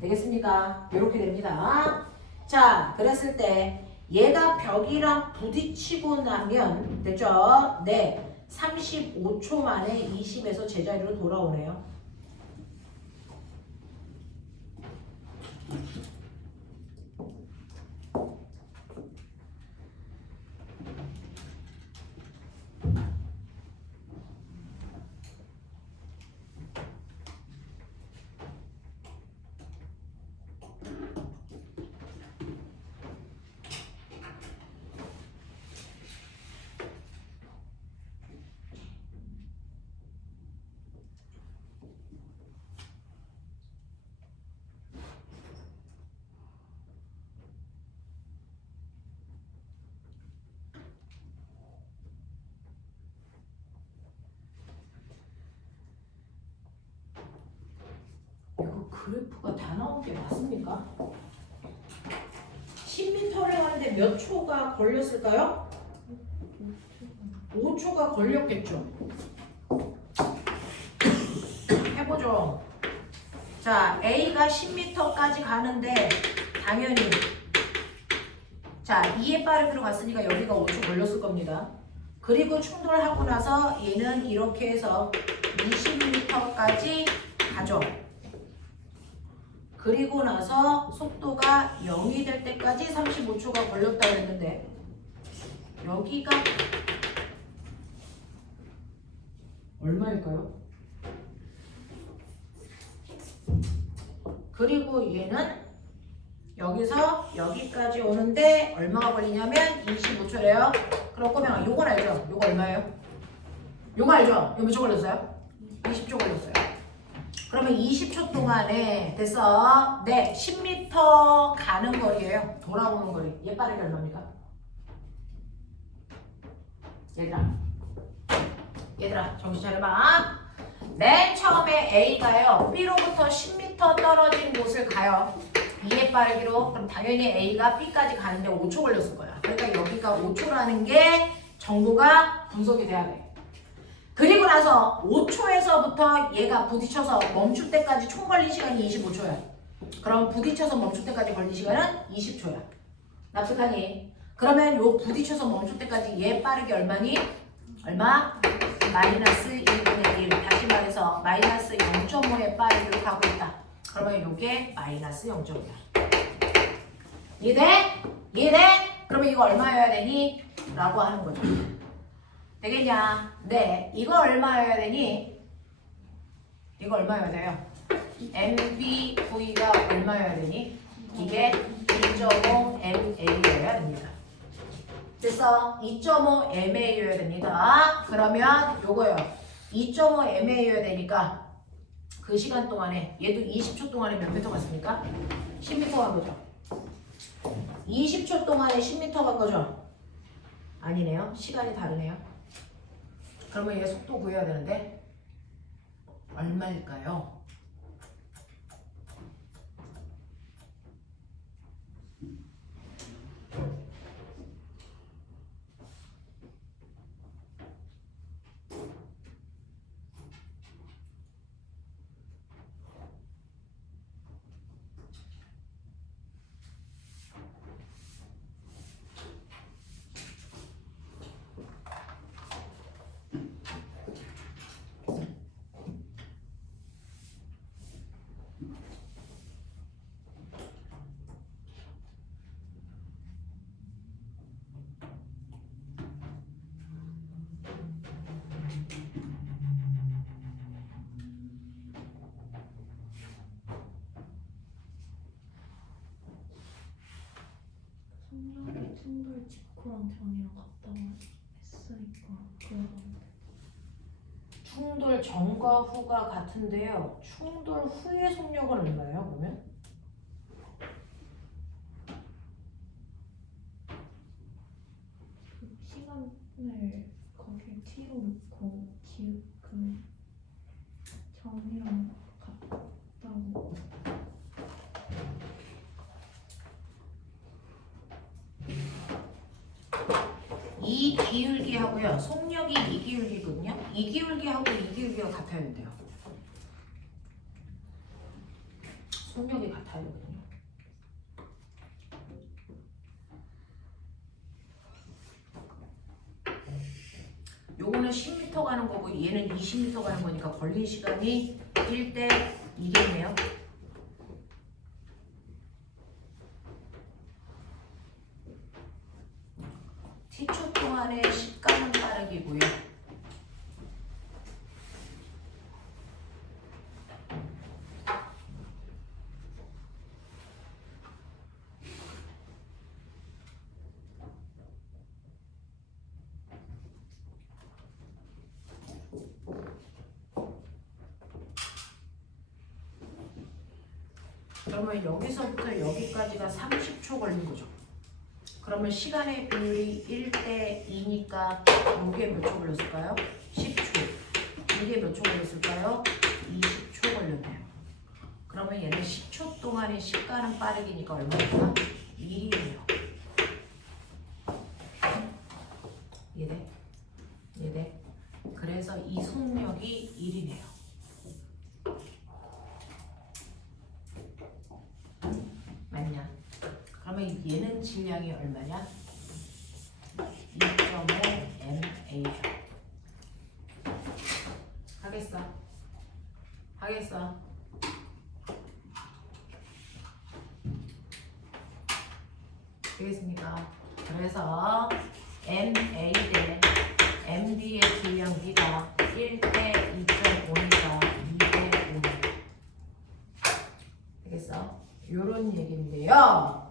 되겠습니까? 이렇게 됩니다. 자, 그랬을 때 얘가 벽이랑 부딪히고 나면 됐죠? 네, 35초 만에 20에서 제자리로 돌아오네요. 이거 그래프가 다 나온 게 맞습니까? 10m를 가는데 몇 초가 걸렸을까요? 5초가 걸렸겠죠. 해보죠. 자, A가 10m까지 가는데 당연히 자, 2의 빠르기로 갔으니까 여기가 5초 걸렸을 겁니다. 그리고 충돌하고 나서 얘는 이렇게 해서 20m까지 가죠. 그리고 나서 속도가 0이 될 때까지 35초가 걸렸다고 했는데 여기가 얼마일까요? 그리고 얘는 여기서 여기까지 오는데 얼마가 걸리냐면 25초래요. 그럼 꼬맹아 요건 알죠? 요거 얼마예요? 요거 알죠? 이거 몇 초 걸렸어요? 20초 걸렸어요. 그러면 20초 동안에 됐어. 네, 10m 가는 거리예요. 돌아오는 거리. 얘 빠르게 얼마입니까? 얘들아 정신 차려봐. 맨 처음에 A가요 B로부터 10m 떨어진 곳을 가요. B의 빠르기로. 그럼 당연히 A가 B까지 가는데 5초 걸렸을 거야. 그러니까 여기가 5초라는 게 정보가 분석이 돼야 돼. 그리고 나서 5초에서부터 얘가 부딪혀서 멈출 때까지 총 걸린 시간이 25초야. 그럼 부딪혀서 멈출 때까지 걸린 시간은 20초야. 납득하니? 그러면 요 부딪혀서 멈출 때까지 얘 빠르기 얼마니? 얼마? 마이너스 1분의 1. 다시 말해서 마이너스 0.5의 빠르기로 가고 있다. 그러면 요게 마이너스 0.5야. 이해돼? 이해돼? 그러면 이거 얼마여야 되니? 라고 하는 거죠. 되겠냐? 네. 이거 얼마여야 되니? 이거 얼마여야 돼요? MBV가 얼마여야 되니? 이게 2.5 MA여야 됩니다. 됐어? 2.5 MA여야 됩니다. 그러면 요거요. 2.5 MA여야 되니까 그 시간 동안에 얘도 20초 동안에 몇 미터 갔습니까? 10m 간 거죠. 20초 동안에 10m 간 거죠. 아니네요. 시간이 다르네요. 그러면 얘 속도 구해야 되는데 얼마일까요? 충돌 직후랑 전이랑 같다고 했으니까 그러던데. 충돌 전과 후가 같은데요. 충돌 후의 속력은 얼마예요? 그러면? 그 시간을 거기에 t로 놓고 그 전이랑 같다고. 뭐예요? 속력이 이기울기거든요. 이기울기하고 이기울기가 같아야 된대요. 속력이 같아야 되거든요. 요거는 10m 가는 거고 얘는 20m 가는 거니까 걸린 시간이 1대 2겠네요. t초 동안의 시간은 빠르기고요. 그러면 여기서부터 여기까지가 30초 걸린 거죠. 그러면 시간의 비율이 1대 2니까 이게 몇 초 걸렸을까요? 10초. 이게 몇 초 걸렸을까요? 20초 걸렸네요. 그러면 얘는 10초 동안의 시간은 빠르기니까 얼마일까? 1이에요. 이해돼? 이해돼? 그래서 이 속력이 1이네요. 맞냐? 그러면 얘는 질량이 얼마냐? 2.5 MA죠. 하겠어? 하겠어? 되겠습니까? 그래서 MA 대 MD의 질량 B가 1대 2.5니까 2대 5. 되겠어? 요런 얘기인데요.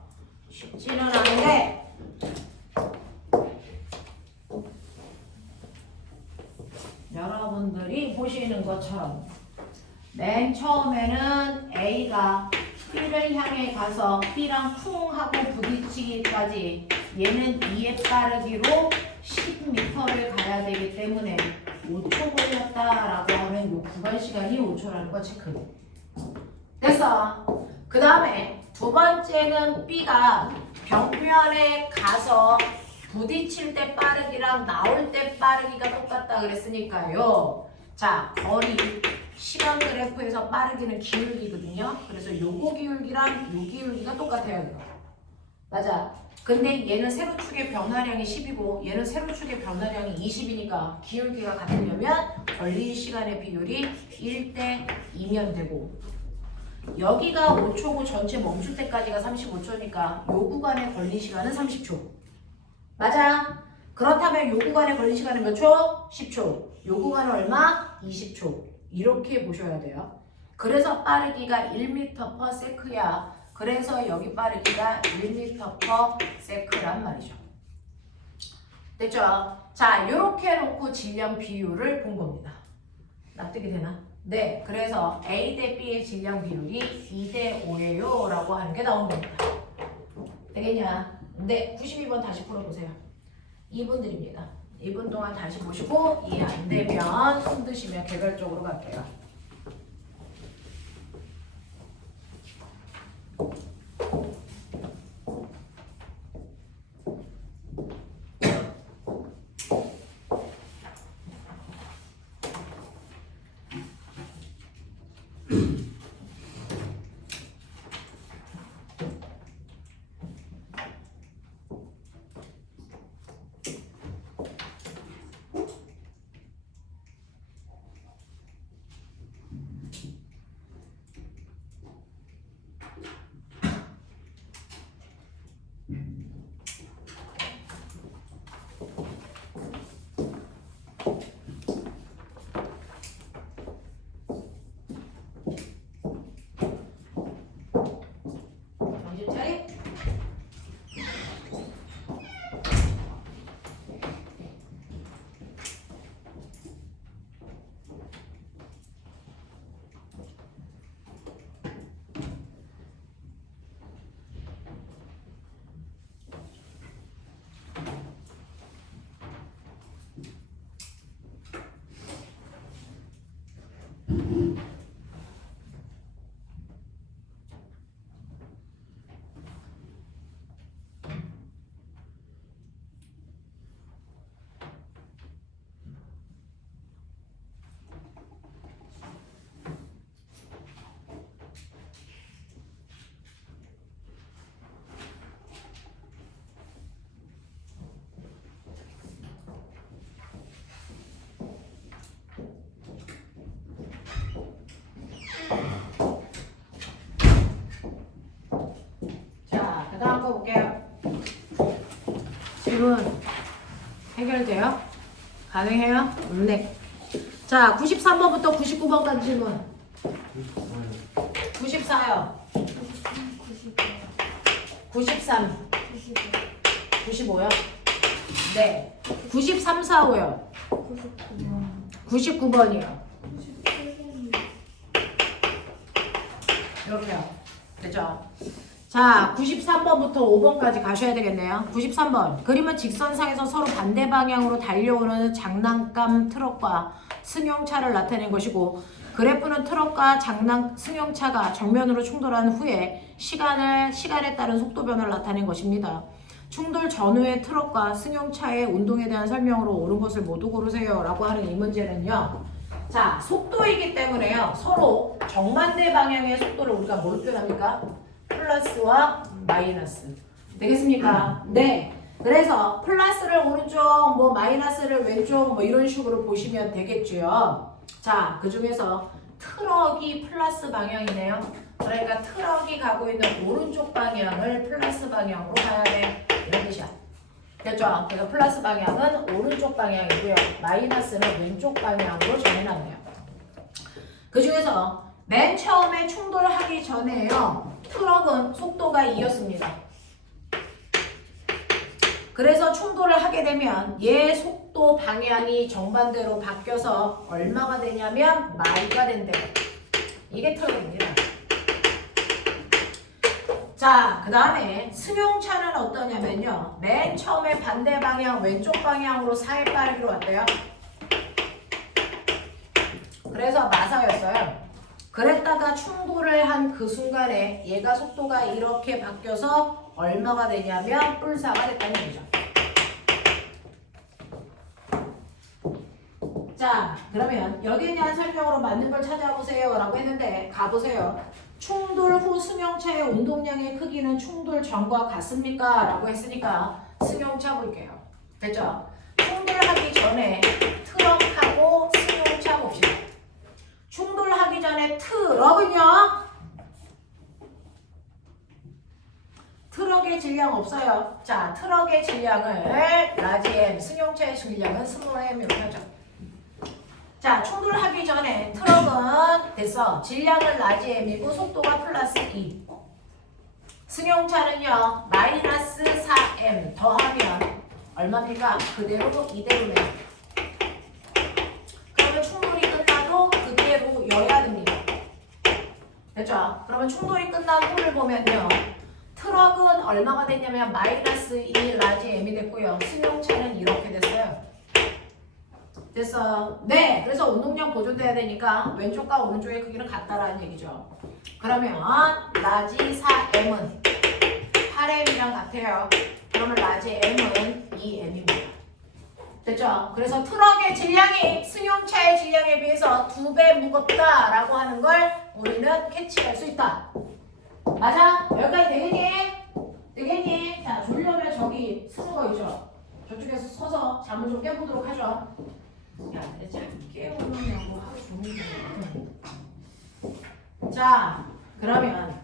쉽지는 않은데 여러분들이 보시는 것처럼 맨 처음에는 A가 B를 향해 가서 B랑 쿵 하고 부딪히기까지 얘는 2의 빠르기로 10m를 가야 되기 때문에 5초 걸렸다라고 하면 이 구간 시간이 5초라는 거 체크. 됐어. 그 다음에 두 번째는 B가 벽면에 가서 부딪힐 때 빠르기랑 나올 때 빠르기가 똑같다 그랬으니까요. 자, 거리, 시간 그래프에서 빠르기는 기울기거든요. 그래서 요거 기울기랑 요 기울기가 똑같아요. 이거. 맞아. 근데 얘는 세로축의 변화량이 10이고 얘는 세로축의 변화량이 20이니까 기울기가 같으려면 걸린 시간의 비율이 1대 2면 되고 여기가 5초고 전체 멈출 때까지가 35초니까 요 구간에 걸린 시간은 30초. 맞아. 그렇다면 요 구간에 걸린 시간은 몇 초? 10초. 요 구간은 얼마? 20초. 이렇게 보셔야 돼요. 그래서 빠르기가 1m/s야. 그래서 여기 빠르기가 1m/s란 말이죠. 됐죠? 자, 요렇게 놓고 질량 비율을 본 겁니다. 납득이 되나? 네, 그래서 A 대 B의 질량 비율이 2대 5예요 라고 하는 게 나온 겁니다. 되겠냐? 네, 92번 다시 풀어보세요. 2분 드립니다. 2분 동안 다시 보시고 이해 안 되면 손 드시면 개별적으로 갈게요. 정신 차리. 질문 해결돼요? 가능해요? 네. 자, 93번부터 99번까지 질문. 94요. 93. 95요? 네. 93, 45요. 99번이요. 이렇게요. 됐죠? 자, 93번부터 5번까지 가셔야 되겠네요. 93번. 그림은 직선상에서 서로 반대 방향으로 달려오는 장난감 트럭과 승용차를 나타낸 것이고, 그래프는 트럭과 승용차가 정면으로 충돌한 후에 시간에 따른 속도 변화를 나타낸 것입니다. 충돌 전후의 트럭과 승용차의 운동에 대한 설명으로 옳은 것을 모두 고르세요 라고 하는 이 문제는요. 자, 속도이기 때문에요. 서로 정반대 방향의 속도를 우리가 뭘로 표현합니까? 플러스와 마이너스. 되겠습니까? 네. 그래서 플러스를 오른쪽, 뭐 마이너스를 왼쪽, 뭐 이런 식으로 보시면 되겠죠. 자, 그 중에서 트럭이 플러스 방향이네요. 그러니까 트럭이 가고 있는 오른쪽 방향을 플러스 방향으로 가야 돼. 이런 뜻이야. 됐죠? 그러니까 플러스 방향은 오른쪽 방향이고요. 마이너스는 왼쪽 방향으로 정해놨네요. 그 중에서 맨 처음에 충돌하기 전에요. 트럭은 속도가 2였습니다. 그래서 충돌을 하게 되면 얘 속도 방향이 정반대로 바뀌어서 얼마가 되냐면 마이가 된대요. 이게 트럭입니다. 자, 그 다음에 승용차는 어떠냐면요. 맨 처음에 반대 방향 왼쪽 방향으로 4의 빠르기로 왔대요. 그래서 마사였어요. 그랬다가 충돌을 한 그 순간에 얘가 속도가 이렇게 바뀌어서 얼마가 되냐면 뿔사가 됐다는 얘기죠. 자, 그러면 여기에 대한 설명으로 맞는 걸 찾아보세요 라고 했는데 가보세요. 충돌 후 승용차의 운동량의 크기는 충돌 전과 같습니까? 라고 했으니까 승용차 볼게요. 됐죠? 충돌하기 전에 트럭하고 승용차 봅시다. 충돌하기 전에 트럭은요? 트럭의 질량 없어요. 자, 트럭의 질량을 라지 M, 승용차의 질량은 스몰 M 이렇게 하죠. 자, 충돌하기 전에 트럭은 됐어. 질량은 라지 M이고 속도가 플러스 2. 승용차는요. 마이너스 4M 더하면 얼마입니까? 그대로 이대로네요. 그러면 충돌이 끝나도 그대로여야 됩니다. 됐죠? 그러면 충돌이 끝난 후를 보면요. 트럭은 얼마가 됐냐면 마이너스 2 라지 M이 됐고요. 승용차는 이렇게 됐어요. 됐어. 네. 그래서 운동량 보존돼야 되니까 왼쪽과 오른쪽의 크기는 같다라는 얘기죠. 그러면 라지 4M은 8M이랑 같아요. 그러면 라지 M은 2M입니다. 됐죠? 그래서 트럭의 질량이 승용차의 질량에 비해서 2배 무겁다라고 하는 걸 우리는 캐치할 수 있다. 맞아? 여기까지 되겠니? 되겠니? 자, 졸려면 저기 쓰는 거 있죠? 저쪽에서 서서 잠을 좀 깨보도록 하죠. 야, 내 잠 깨우느냐고 하루 종일. 자, 그러면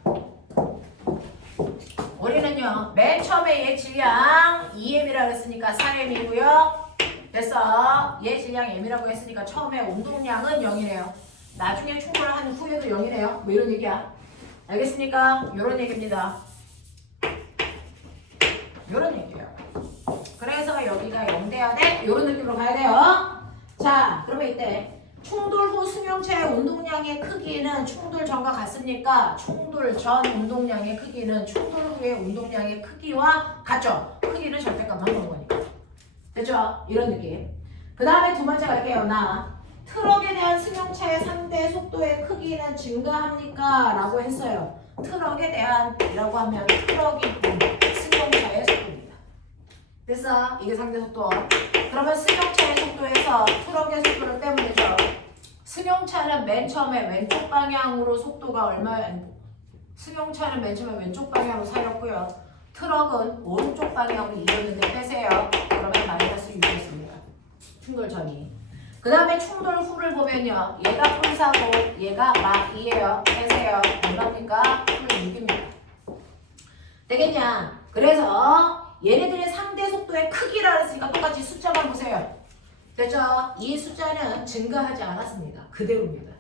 우리는요, 맨 처음에 얘 질량 2M이라고 했으니까 4M이고요. 됐어. 얘 질량 M이라고 했으니까 처음에 운동량은 0이네요. 나중에 충돌을 한 후에도 0이네요. 뭐 이런 얘기야. 알겠습니까? 요런 얘기입니다. 요런 얘기예요. 그래서 여기가 0 돼야 돼? 요런 느낌으로 가야 돼요. 자, 그러면 이때 충돌 후 승용차의 운동량의 크기는 충돌 전과 같습니까? 충돌 전 운동량의 크기는 충돌 후의 운동량의 크기와 같죠? 크기는 절대값만 보는 거니까. 됐죠? 이런 느낌. 그 다음에 두 번째 갈게요. 트럭에 대한 승용차의 상대 속도의 크기는 증가합니까? 라고 했어요. 트럭에 대한 이라고 하면 트럭이 승용차의 속도입니다. 됐어? 이게 상대 속도. 그러면 승용차의 속도에서 트럭의 속도를 빼면 되죠. 승용차는 맨 처음에 왼쪽 방향으로 속도가 승용차는 맨 처음에 왼쪽 방향으로 살렸고요. 트럭은 오른쪽 방향으로 이었는데 빼세요. 그러면 마이너스 6이었습니다. 충돌 전이. 그 다음에 충돌 후를 보면요. 얘가 풀사고 얘가 막 2예요. 빼세요. 얼마입니까? 풀 6입니다. 되겠냐? 그래서 얘네들의 상대 속도의 크기라 했으니까 똑같이 숫자만 보세요. 됐죠? 이 숫자는 증가하지 않았습니다. 그대로입니다.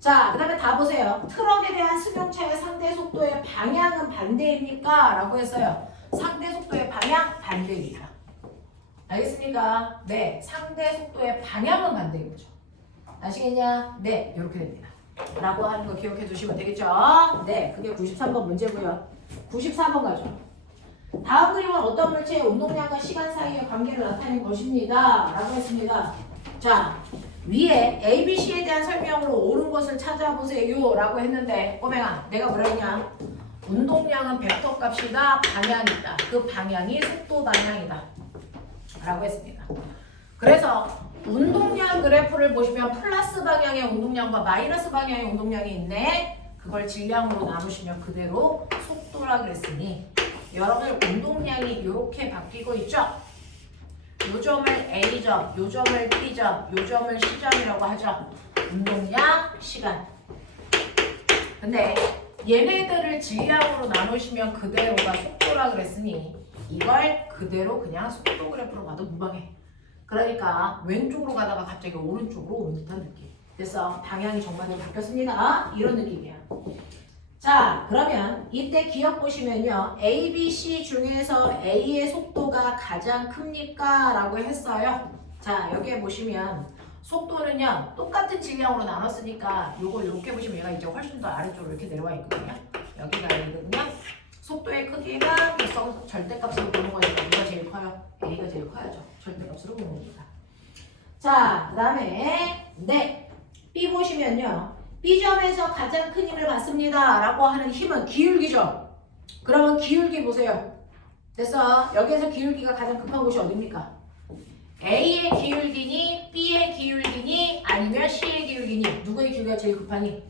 자, 그 다음에 다 보세요. 트럭에 대한 승용차의 상대 속도의 방향은 반대입니까? 라고 했어요. 상대 속도의 방향 반대입니다. 알겠습니까? 네, 상대 속도의 방향은 반대인 거죠. 아시겠냐? 네, 이렇게 됩니다. 라고 하는 거 기억해 두시면 되겠죠? 네, 그게 93번 문제고요. 94번 가죠. 다음 그림은 어떤 물체의 운동량과 시간 사이의 관계를 나타낸 것입니다. 라고 했습니다. 자, 위에 A, B, C에 대한 설명으로 옳은 것을 찾아보세요. 라고 했는데 꼬맹아, 내가 뭐라 했냐? 운동량은 벡터 값이다. 방향이 있다. 그 방향이 속도 방향이다. 라고 했습니다. 그래서 운동량 그래프를 보시면 플러스 방향의 운동량과 마이너스 방향의 운동량이 있네. 그걸 질량으로 나누시면 그대로 속도라 그랬으니 여러분들 운동량이 이렇게 바뀌고 있죠? 요 점을 A점, 요 점을 B점, 요 점을 C점이라고 하죠. 운동량, 시간. 근데 얘네들을 질량으로 나누시면 그대로가 속도라 그랬으니 이걸 그대로 그냥 속도 그래프로 봐도 무방해. 그러니까 왼쪽으로 가다가 갑자기 오른쪽으로 오는 듯한 느낌. 그래서 방향이 정반대로 바뀌었습니다. 이런 느낌이야. 자, 그러면 이때 기억 보시면요. A, B, C 중에서 A의 속도가 가장 큽니까? 라고 했어요. 자, 여기에 보시면 속도는요. 똑같은 질량으로 나눴으니까 요걸 이렇게 보시면 얘가 이제 훨씬 더 아래쪽으로 이렇게 내려와 있거든요. 여기가 A거든요. 속도의 크기가 결성 절대값으로 보는 거니까 누가 제일 커요? A가 제일 커야죠. 절대값으로 보는 겁니다. 자, 그 다음에 네, B 보시면요. B점에서 가장 큰 힘을 받습니다. 라고 하는 힘은 기울기죠. 그러면 기울기 보세요. 됐어. 여기에서 기울기가 가장 급한 곳이 어딥니까? A의 기울기니 B의 기울기니 아니면 C의 기울기니 누구의 기울기가 제일 급하니?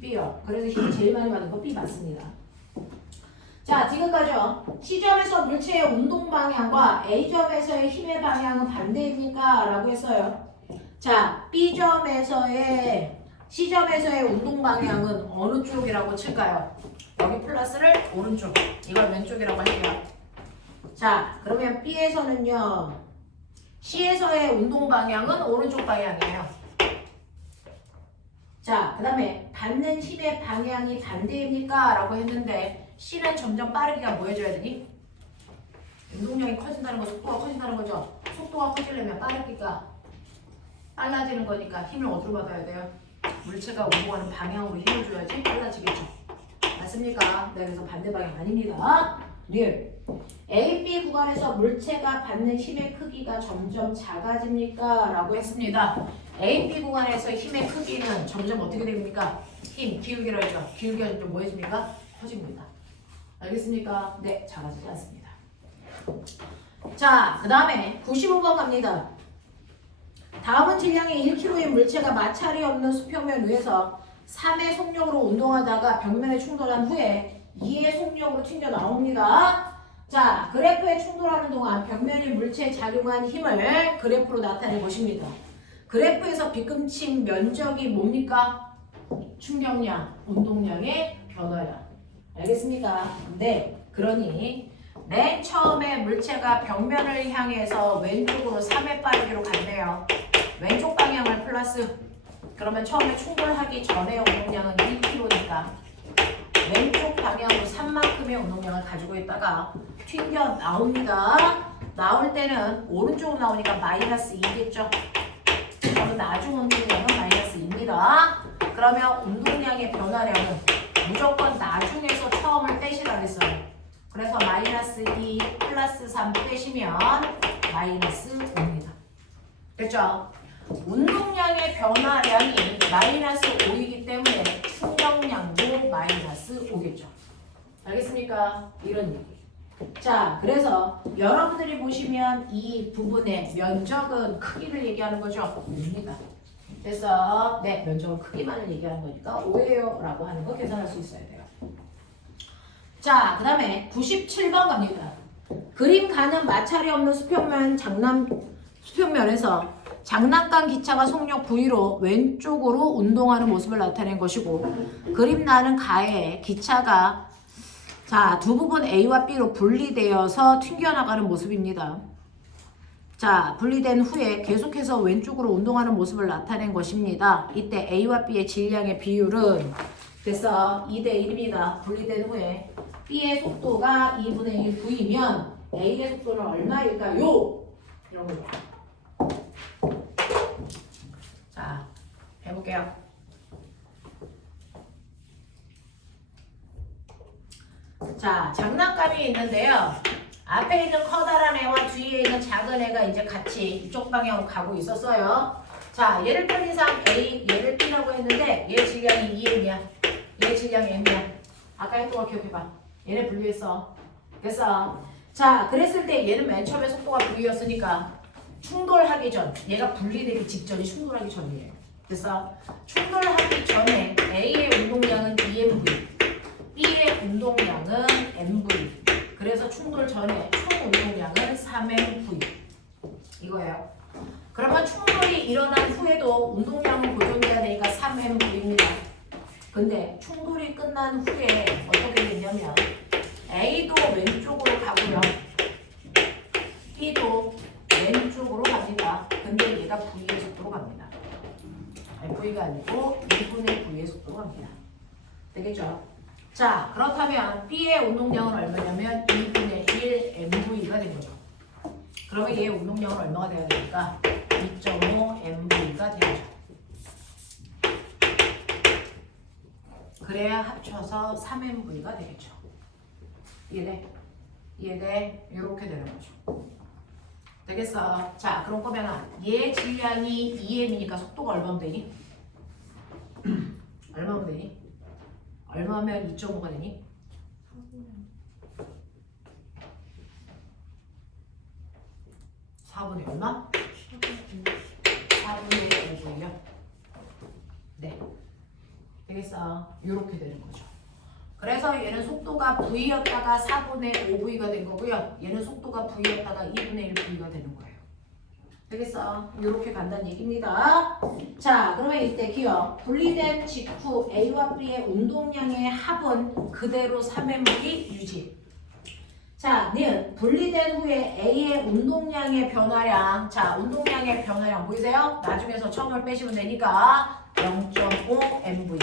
B요. 그래서 힘을 제일 많이 받는 거 B 맞습니다. 자, 지금까지요. C점에서 물체의 운동 방향과 A점에서의 힘의 방향은 반대입니까? 라고 했어요. 자, C점에서의 운동 방향은 어느 쪽이라고 칠까요? 여기 플러스를 오른쪽, 이걸 왼쪽이라고 할게요. 자, 그러면 B에서는요. C에서의 운동 방향은 오른쪽 방향이에요. 자, 그 다음에 받는 힘의 방향이 반대입니까? 라고 했는데 C는 점점 빠르기가 뭐 해줘야 되니? 운동량이 커진다는 거, 속도가 커진다는 거죠. 속도가 커지려면 빠르기가 빨라지는 거니까 힘을 어디로 받아야 돼요? 물체가 운동하는 방향으로 힘을 줘야지 빨라지겠죠. 맞습니까? 네, 그래서 반대 방향 아닙니다. 리을. A, B 구간에서 물체가 받는 힘의 크기가 점점 작아집니까? 라고 했습니다. A, B 구간에서 힘의 크기는 점점 어떻게 됩니까? 힘, 기울기라 했죠. 기울기가 좀 뭐 해집니까? 커집니다. 알겠습니까? 네, 작아지지 않습니다. 자, 그 다음에 95번 갑니다. 다음은 질량이 1kg의 물체가 마찰이 없는 수평면 위에서 3의 속력으로 운동하다가 벽면에 충돌한 후에 2의 속력으로 튕겨 나옵니다. 자, 그래프에 충돌하는 동안 벽면이 물체에 작용한 힘을 그래프로 나타낸 것입니다. 그래프에서 빗금친 면적이 뭡니까? 충격량, 운동량의 변화량. 알겠습니까? 네, 그러니 맨 처음에 물체가 벽면을 향해서 왼쪽으로 3의 빠르기로 갔네요. 왼쪽 방향을 플러스. 그러면 처음에 충돌하기 전에 운동량은 1kg니까 왼쪽 방향으로 3만큼의 운동량을 가지고 있다가 튕겨 나옵니다. 나올 때는 오른쪽으로 나오니까 마이너스 2겠죠. 그러면 나중 운동량은 마이너스 2입니다. 그러면 운동량의 변화량은 무조건 나중에서 처음을 빼시라 그랬어요. 그래서 마이너스 2 플러스 3 빼시면 마이너스 5입니다. 됐죠? 운동량의 변화량이 마이너스 5이기 때문에 충격량도 마이너스 5겠죠. 알겠습니까? 이런 얘기. 자, 그래서 여러분들이 보시면 이 부분의 면적은 크기를 얘기하는 거죠. 입니다. 그래서 네, 면적은 크기만을 얘기하는 거니까 5예요 라고 하는 거 계산할 수 있어야 돼요. 자, 그 다음에 97번 갑니다. 그림 가는 마찰이 없는 수평면에서 장난감 기차가 속력 V로 왼쪽으로 운동하는 모습을 나타낸 것이고 그림 나는 가에 기차가 자, 두 부분 A와 B로 분리되어서 튕겨나가는 모습입니다. 자, 분리된 후에 계속해서 왼쪽으로 운동하는 모습을 나타낸 것입니다. 이때 A와 B의 질량의 비율은 그래서 2대 1입니다. 분리된 후에 B의 속도가 2분의 1 V면 A의 속도는 얼마일까요? 이런 거죠. 자, 해볼게요. 자, 장난감이 있는데요. 앞에 있는 커다란 애와 뒤에 있는 작은 애가 이제 같이 이쪽 방향으로 가고 있었어요. 자, 얘를 편의상 A, 얘를 B라고 했는데 얘 질량이 2M이야. 얘 질량이 M이야. 아까 했던 거 기억해봐. 얘네 분리했어. 됐어. 자, 그랬을 때 얘는 맨 처음에 속도가 V였으니까 충돌하기 전, 얘가 분리되기 직전이 충돌하기 전이에요. 됐어. 충돌하기 전에 A의 운동량은 2mv, B의 운동량은 mv. 그래서 충돌 전에 총 운동량은 3mv. 이거예요. 그러면 충돌이 일어난 후에도 운동량은 고정돼야 되니까 3mv입니다. 근데 충돌이 끝난 후에 어떻게 되냐면 A도 왼쪽으로 가고요. B도 왼쪽으로 갑니다. 근데 얘가 V의 속도로 갑니다. 아니, V가 아니고 2분의 V의 속도로 갑니다. 되겠죠? 자, 그렇다면 B의 운동량은 얼마냐면 2분의 1 mv가 된 거죠. 그러면 얘의 운동량은 얼마가 돼야 되니까 2.5 mv가 되죠. 그래야 합쳐서 3mv가 되겠죠. 이해돼? 이해돼? 이렇게 되는 거죠. 되겠어? 자, 그럼 그러면 얘 질량이 2m이니까 속도가 얼마면 되니? 얼마면 되니? 얼마면 2.5가 되니? 4분의 얼마? 4분의 5분이요? 네. 되겠어? 이렇게 되는 거죠. 그래서 얘는 속도가 V였다가 4분의 5V가 된 거고요. 얘는 속도가 V였다가 2분의 1 V가 되는 거예요. 되겠어? 이렇게 간다는 얘기입니다. 자, 그러면 이때 기억. 분리된 직후 A와 B의 운동량의 합은 그대로 3mv 유지. 자, 니은 분리된 후에 A의 운동량의 변화량. 자, 운동량의 변화량 보이세요? 나중에서 처음을 빼시면 되니까 0.5 mv.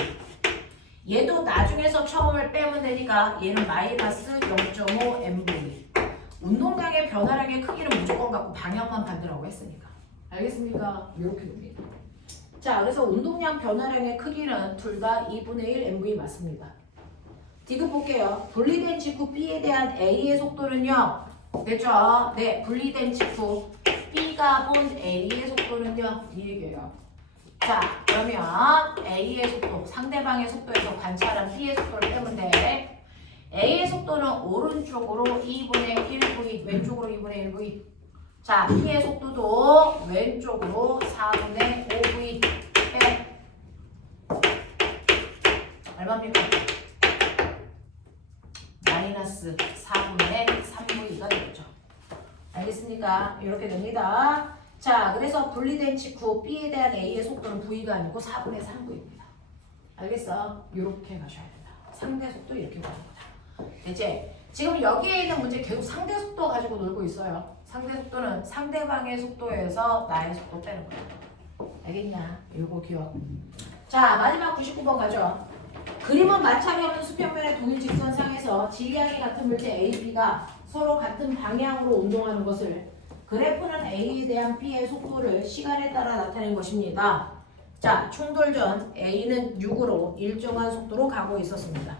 얘도 나중에서 처음을 빼면 되니까 얘는 마이너스 0.5 mv. 운동량의 변화량의 크기는 무조건 갖고 방향만 반대라고 했으니까. 알겠습니까? 이렇게 됩니다. 자, 그래서 운동량 변화량의 크기는 둘 다 2분의 1 mv 맞습니다. 디귿 볼게요. 분리된 직후 B에 대한 A의 속도는요. 됐죠? 네, 분리된 직후 B가 본 A의 속도는요. 이 얘기예요. 자, 그러면 A의 속도, 상대방의 속도에서 관찰한 B의 속도를 빼면 돼. A의 속도는 오른쪽으로 2분의 1V, 왼쪽으로 2분의 1V. 자, B의 속도도 왼쪽으로 4분의 5V 빼. 얼마입니까? 마이너스 4분의 3V가 되겠죠. 알겠습니까? 이렇게 됩니다. 자, 그래서 분리된 직후 B에 대한 A의 속도는 V가 아니고 4분의 3V입니다. 알겠어? 이렇게 가셔야 된다. 상대 속도 이렇게 가는 거다. 이제 지금 여기에 있는 문제 계속 상대 속도 가지고 놀고 있어요. 상대 속도는 상대방의 속도에서 나의 속도 빼는 거야. 알겠냐? 이거 기억. 자, 마지막 99번 가죠. 그림은 마찰이 없는 수평면의 동일 직선상에서 질량이 같은 물체 A, B가 서로 같은 방향으로 운동하는 것을 그래프는 A에 대한 B의 속도를 시간에 따라 나타낸 것입니다. 자, 충돌 전 A는 6으로 일정한 속도로 가고 있었습니다.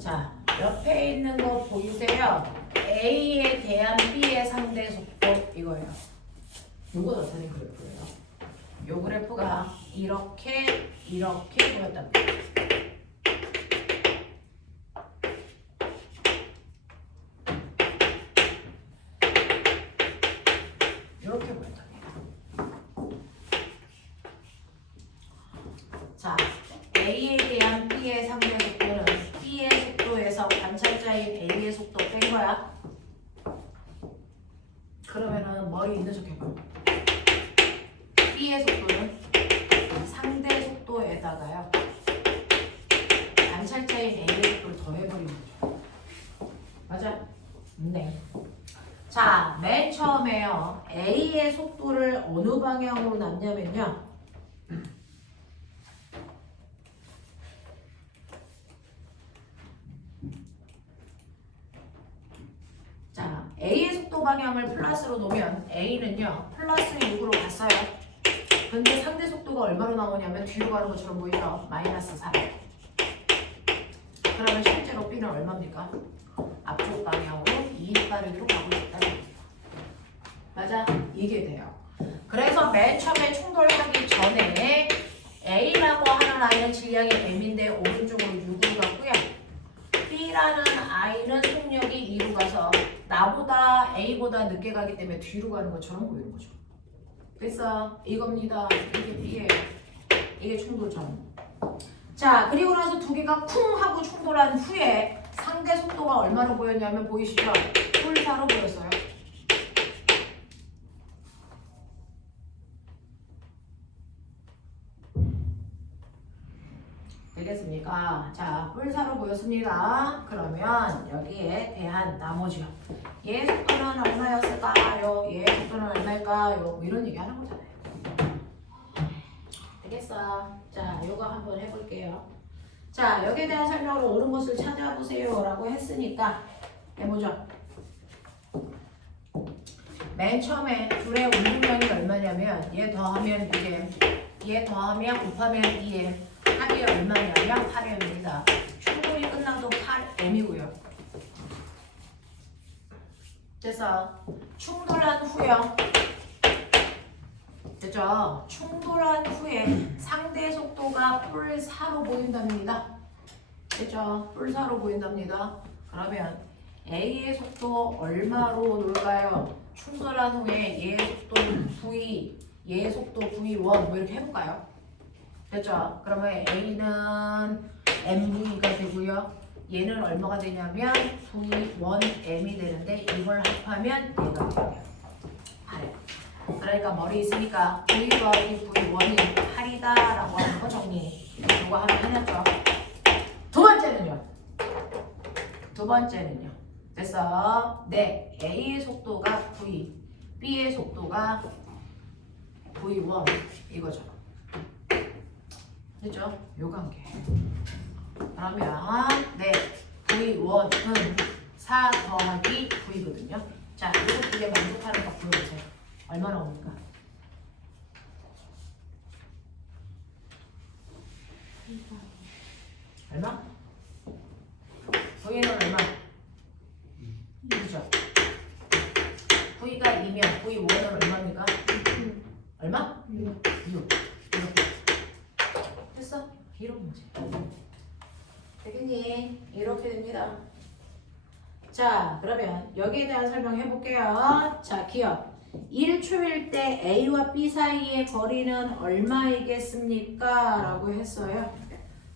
자, 옆에 있는 거 보이세요? A에 대한 B의 상대 속도 이거예요. 요거 나타낸 그래프예요. 요 그래프가 이렇게 보였답니다. 이렇게 보였다. A에 대한 B의 상대 속도는 B의 속도에서 관찰자인 A의 속도 뺀 거야. 그러면은 머리 있는 척 해봐. B의 속도는 상대 속도에다가요. 관찰자인 A의 속도를 더해버리는 거죠. 맞아? 네. 자, 맨 처음에요. A의 속도를 어느 방향으로 놨냐면요. 자, A의 속도 방향을 플러스로 놓으면 A는요. 플러스 6으로 갔어요. 근데 상대 속도가 얼마로 나오냐면 뒤로 가는 것처럼 보이죠? 마이너스 4. 그러면 실제로 B는 얼마입니까? 앞쪽 방향으로 2 빠르기로 가고 있다. 맞아? 이게 돼요. 그래서 맨 처음에 충돌하기 전에 A라고 하는 아이는 질량이 M인데 오른쪽으로 6으로 갔고요. B라는 아이는 속력이 2로 가서 나보다 A보다 늦게 가기 때문에 뒤로 가는 것처럼 보이는 거죠. 그래서 이겁니다. 이게 B예요. 이게 충돌 전. 자, 그리고 나서 두 개가 쿵 하고 충돌한 후에 상대 속도가 얼마로 보였냐면 보이시죠? 뿔사로 보였어요. 되겠습니까? 자, 뿔사로 보였습니다. 그러면 여기에 대한 나머지요. 얘 속도는 얼마였을까요? 얘 속도는 얼마일까요? 뭐 이런 얘기 하는 거잖아요. 되겠어? 자, 요거 한번 해볼게요. 자, 여기에 대한 설명으로 옳은 것을 찾아보세요 라고 했으니까 해보죠. 맨 처음에 둘의 운동량이 얼마냐면 얘 더하면 2m, 얘 더하면 곱하면 2m, 합이 얼마냐면 8m입니다. 충돌이 끝나도 8m이고요. 그래서 충돌한 후요. 됐죠? 충돌한 후에 상대 속도가 뿔사로 보인답니다. 됐죠? 뿔사로 보인답니다. 그러면 A의 속도 얼마로 놓을까요? 충돌한 후에 얘의 속도 V, 얘의 속도 V1 뭐 이렇게 해볼까요? 됐죠? 그러면 A는 MV가 되고요. 얘는 얼마가 되냐면 V1M이 되는데 이걸 합하면 얘가 돼요. 8. 그러니까 머리 있으니까 V 더하기 V1이 8이다 라고 하는 거 정리. 이거 하면 해놨죠. 두 번째는요. 됐어. 네. A의 속도가 V, B의 속도가 V1 이거죠. 됐죠? 요 관계. 그러면 네. V1은 4 더하기 V거든요. 자, 이거 두 개 만족하는 거 보여보세요. 얼마 나옵니까? 얼마? V는 얼마? 그죠? V가 2면 V1은 얼마입니까? 얼마? 6. 이렇게. 됐어? 이런 문제. 되겠니? 이렇게 됩니다. 자, 그러면 여기에 대한 설명 해볼게요. 자, 기억. 1초일 때 A와 B 사이의 거리는 얼마이겠습니까? 라고 했어요.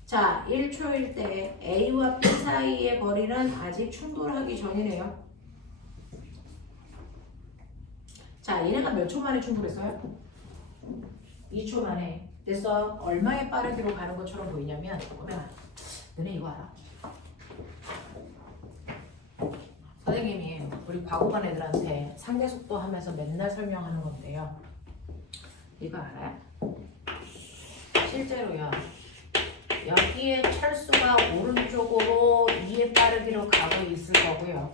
자, 1초일 때 A와 B 사이의 거리는 아직 충돌하기 전이네요. 자, 얘네가 몇 초 만에 충돌했어요? 2초 만에. 그래서 얼마의 빠르기로 가는 것처럼 보이냐면 너네 이거 알아? 선생님이 우리 과고반 애들한테 상대속도 하면서 맨날 설명하는 건데요. 이거 알아요? 실제로요. 여기에 철수가 오른쪽으로 2의 빠르기로 가고 있을 거고요.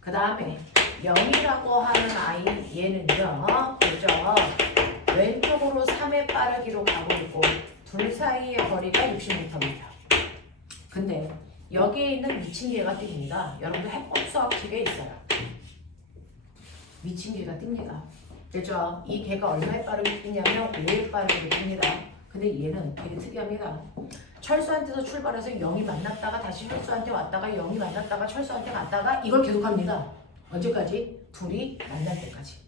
그 다음에 0이라고 하는 아이 얘는요. 그죠? 왼쪽으로 3의 빠르기로 가고 있고 둘 사이의 거리가 60m입니다. 근데 여기에 있는 미친 개가 뜁니다. 여러분들 해법 수학 책에 있어요. 미친 개가 뜁니다. 그죠? 이 개가 얼마에 빠르게 뛰냐면 5에 빠르게 뜁니다. 근데 얘는 되게 특이합니다. 철수한테서 출발해서 0이 만났다가 다시 철수한테 왔다가 0이 만났다가 철수한테 갔다가 이걸 계속합니다. 언제까지? 둘이 만날 때까지.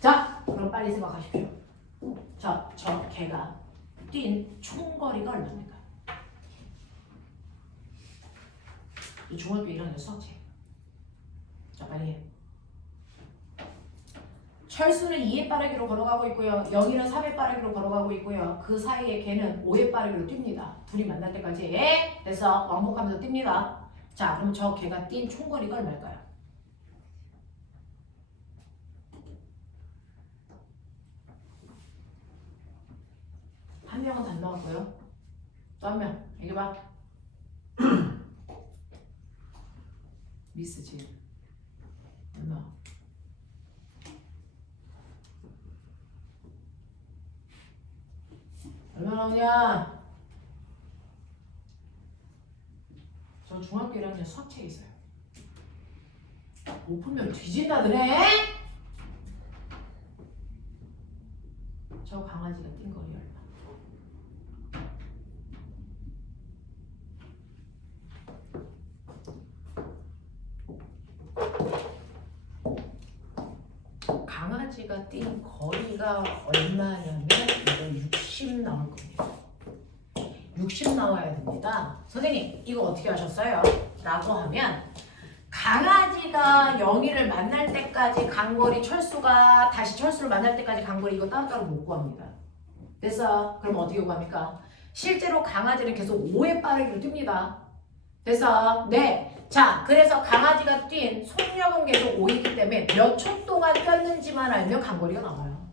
자, 그럼 빨리 생각하십시오. 자, 저 개가 뛴 총거리가 얼마입니까? 그 중학교 1학년 수학책. 자, 빨리 해. 철수는 2의 빠르기로 걸어가고 있고요. 영희는 3의 빠르기로 걸어가고 있고요. 그 사이에 걔는 5의 빠르기로 뜁니다. 둘이 만날 때까지. 그래서 왕복하면서 뜁니다. 자, 그럼 저 걔가 뛴 총거리가 얼마일까요? 한 명은 다 나왔고요. 또 한 명. 얘기해봐. 미스지. 얼마? 얼마 나오냐? 저 중학교 1학년 수학책에 있어요. 못 풀면 뒤진다더래? 저 강아지가 뛴 거리 얼마? 강아지가 뛴 거리가 얼마냐면 이거 60 나올 겁니다. 60 나와야 됩니다. 선생님 이거 어떻게 하셨어요? 라고 하면 강아지가 영희를 만날 때까지 간 거리, 철수가 다시 철수를 만날 때까지 간 거리 이거 따로따로 못 구합니다. 됐어? 그럼 어떻게 구합니까? 실제로 강아지는 계속 5의 빠르기로 뜁니다. 됐어? 네. 자, 그래서 강아지가 뛴 속력은 계속 5이기 때문에 몇 초 동안 뛰었는지만 알면 간거리가 나와요.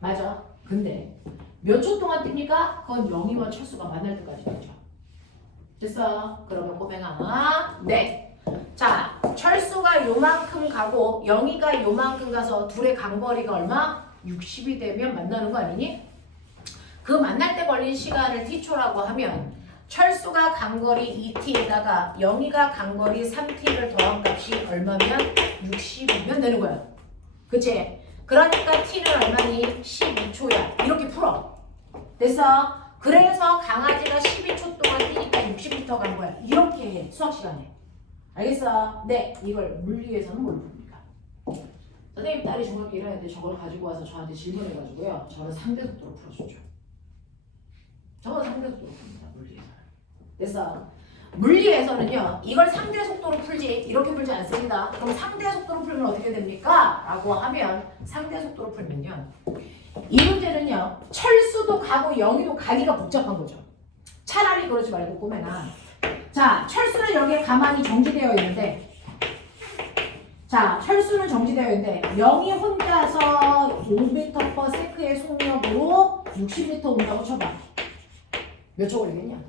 맞아. 근데 몇 초 동안 뜁니까? 그건 영희와 철수가 만날 때까지 되죠. 됐어? 그러면 꼬맹아. 네. 자, 철수가 요만큼 가고 영희가 요만큼 가서 둘의 간거리가 얼마? 60이 되면 만나는 거 아니니? 그 만날 때 걸린 시간을 t초라고 하면 철수가 간거리 2t에다가 영희가 간거리 3t를 더한 값이 얼마면 60이면 되는 거야. 그치? 그러니까 t는 얼마니? 12초야. 이렇게 풀어. 됐어? 그래서 강아지가 12초 동안 뛰니까 60m 간 거야. 이렇게 해. 수학 시간에. 알겠어? 네. 이걸 물리에서는 뭘 풉니까? 선생님 딸이 중학교 1학년 때 저걸 가지고 와서 저한테 질문해가지고요. 저는 상대속도로 풀어줬죠. 저건 상대속도로 풉니다. 물리에서. 됐어? 물리에서는요. 이걸 상대속도로 풀지 이렇게 풀지 않습니다. 그럼 상대속도로 풀면 어떻게 됩니까? 라고 하면 상대속도로 풀면요. 이 문제는요. 철수도 가고 영희도 가기가 복잡한 거죠. 차라리 그러지 말고 꼬매나. 자, 철수는 여기에 가만히 정지되어 있는데 자, 철수는 정지되어 있는데 영희 혼자서 5m/s의 속력으로 60m 온다고 쳐봐. 몇 초 걸리겠냐?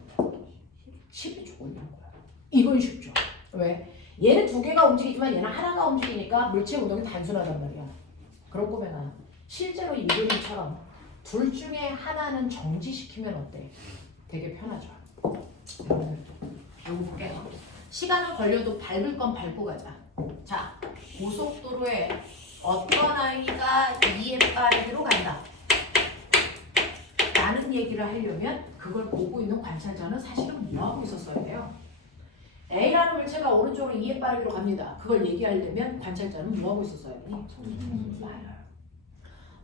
12초 걸리는 거야. 이건 쉽죠. 왜? 얘는 두 개가 움직이지만 얘는 하나가 움직이니까 물체 운동이 단순하단 말이야. 그런 거면 실제로 이 그림처럼 둘 중에 하나는 정지시키면 어때? 되게 편하죠. 여러분들 요거 볼게요. 시간은 걸려도 밟을 건 밟고 가자. 자, 고속도로에 어떤 아이가 2의 빠르기로 간다. 라는 얘기를 하려면 그걸 보고 있는 관찰자는 사실은 뭐하고 있었어야 돼요? A라는 물체가 오른쪽으로 2의 빠르기로 갑니다. 그걸 얘기하려면 관찰자는 뭐하고 있었어야 되니? 맞아요.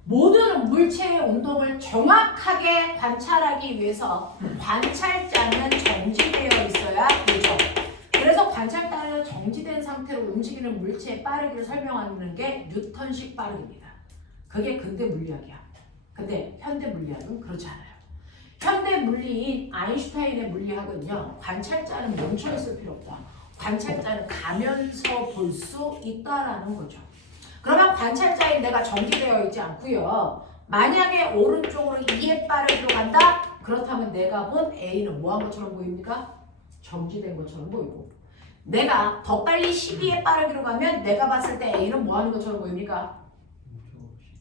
모든 물체의 운동을 정확하게 관찰하기 위해서 관찰자는 정지되어 있어야 되죠. 그래서 관찰자는 정지된 상태로 움직이는 물체의 빠르기를 설명하는 게 뉴턴식 빠르기입니다. 그게 근대 물리학이야. 근데 현대 물리학은 그렇지 않아요. 현대 물리인 아인슈타인의 물리학은요. 관찰자는 멈춰있을 필요 없다. 관찰자는 가면서 볼 수 있다라는 거죠. 그러면 관찰자인 내가 정지되어 있지 않고요. 만약에 오른쪽으로 2의 빠르기로 간다? 그렇다면 내가 본 A는 뭐한 것처럼 보입니까? 정지된 것처럼 보이고 내가 더 빨리 12의 빠르기로 가면 내가 봤을 때 A는 뭐하는 것처럼 보입니까?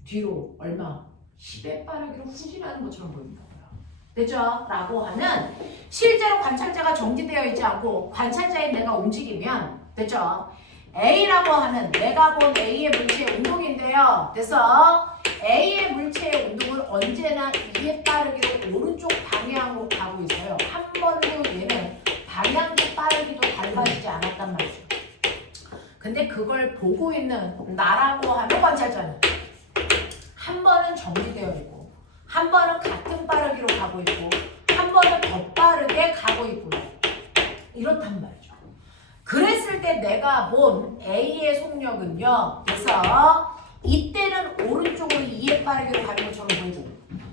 뒤로 얼마? 10의 빠르기로 후진하는 것처럼 보입니다. 됐죠? 라고 하면 실제로 관찰자가 정지되어 있지 않고 관찰자인 내가 움직이면 됐죠? A라고 하면 내가 본 A의 물체의 운동인데요. 됐어? A의 물체의 운동은 언제나 2의 빠르기로 오른쪽 방향으로 가고 있어요. 한 번도 얘는 방향도 빠르기도 달라지지 않았단 말이죠. 근데 그걸 보고 있는 나라고 하는 관찰자는 한 번은 정지되어 있고 한 번은 같은 빠르기로 가고 있고 한 번은 더 빠르게 가고 있고요. 이렇단 말이죠. 그랬을 때 내가 본 A의 속력은요. 그래서 이때는 오른쪽으로 2의 빠르기로 가는 것처럼 보이고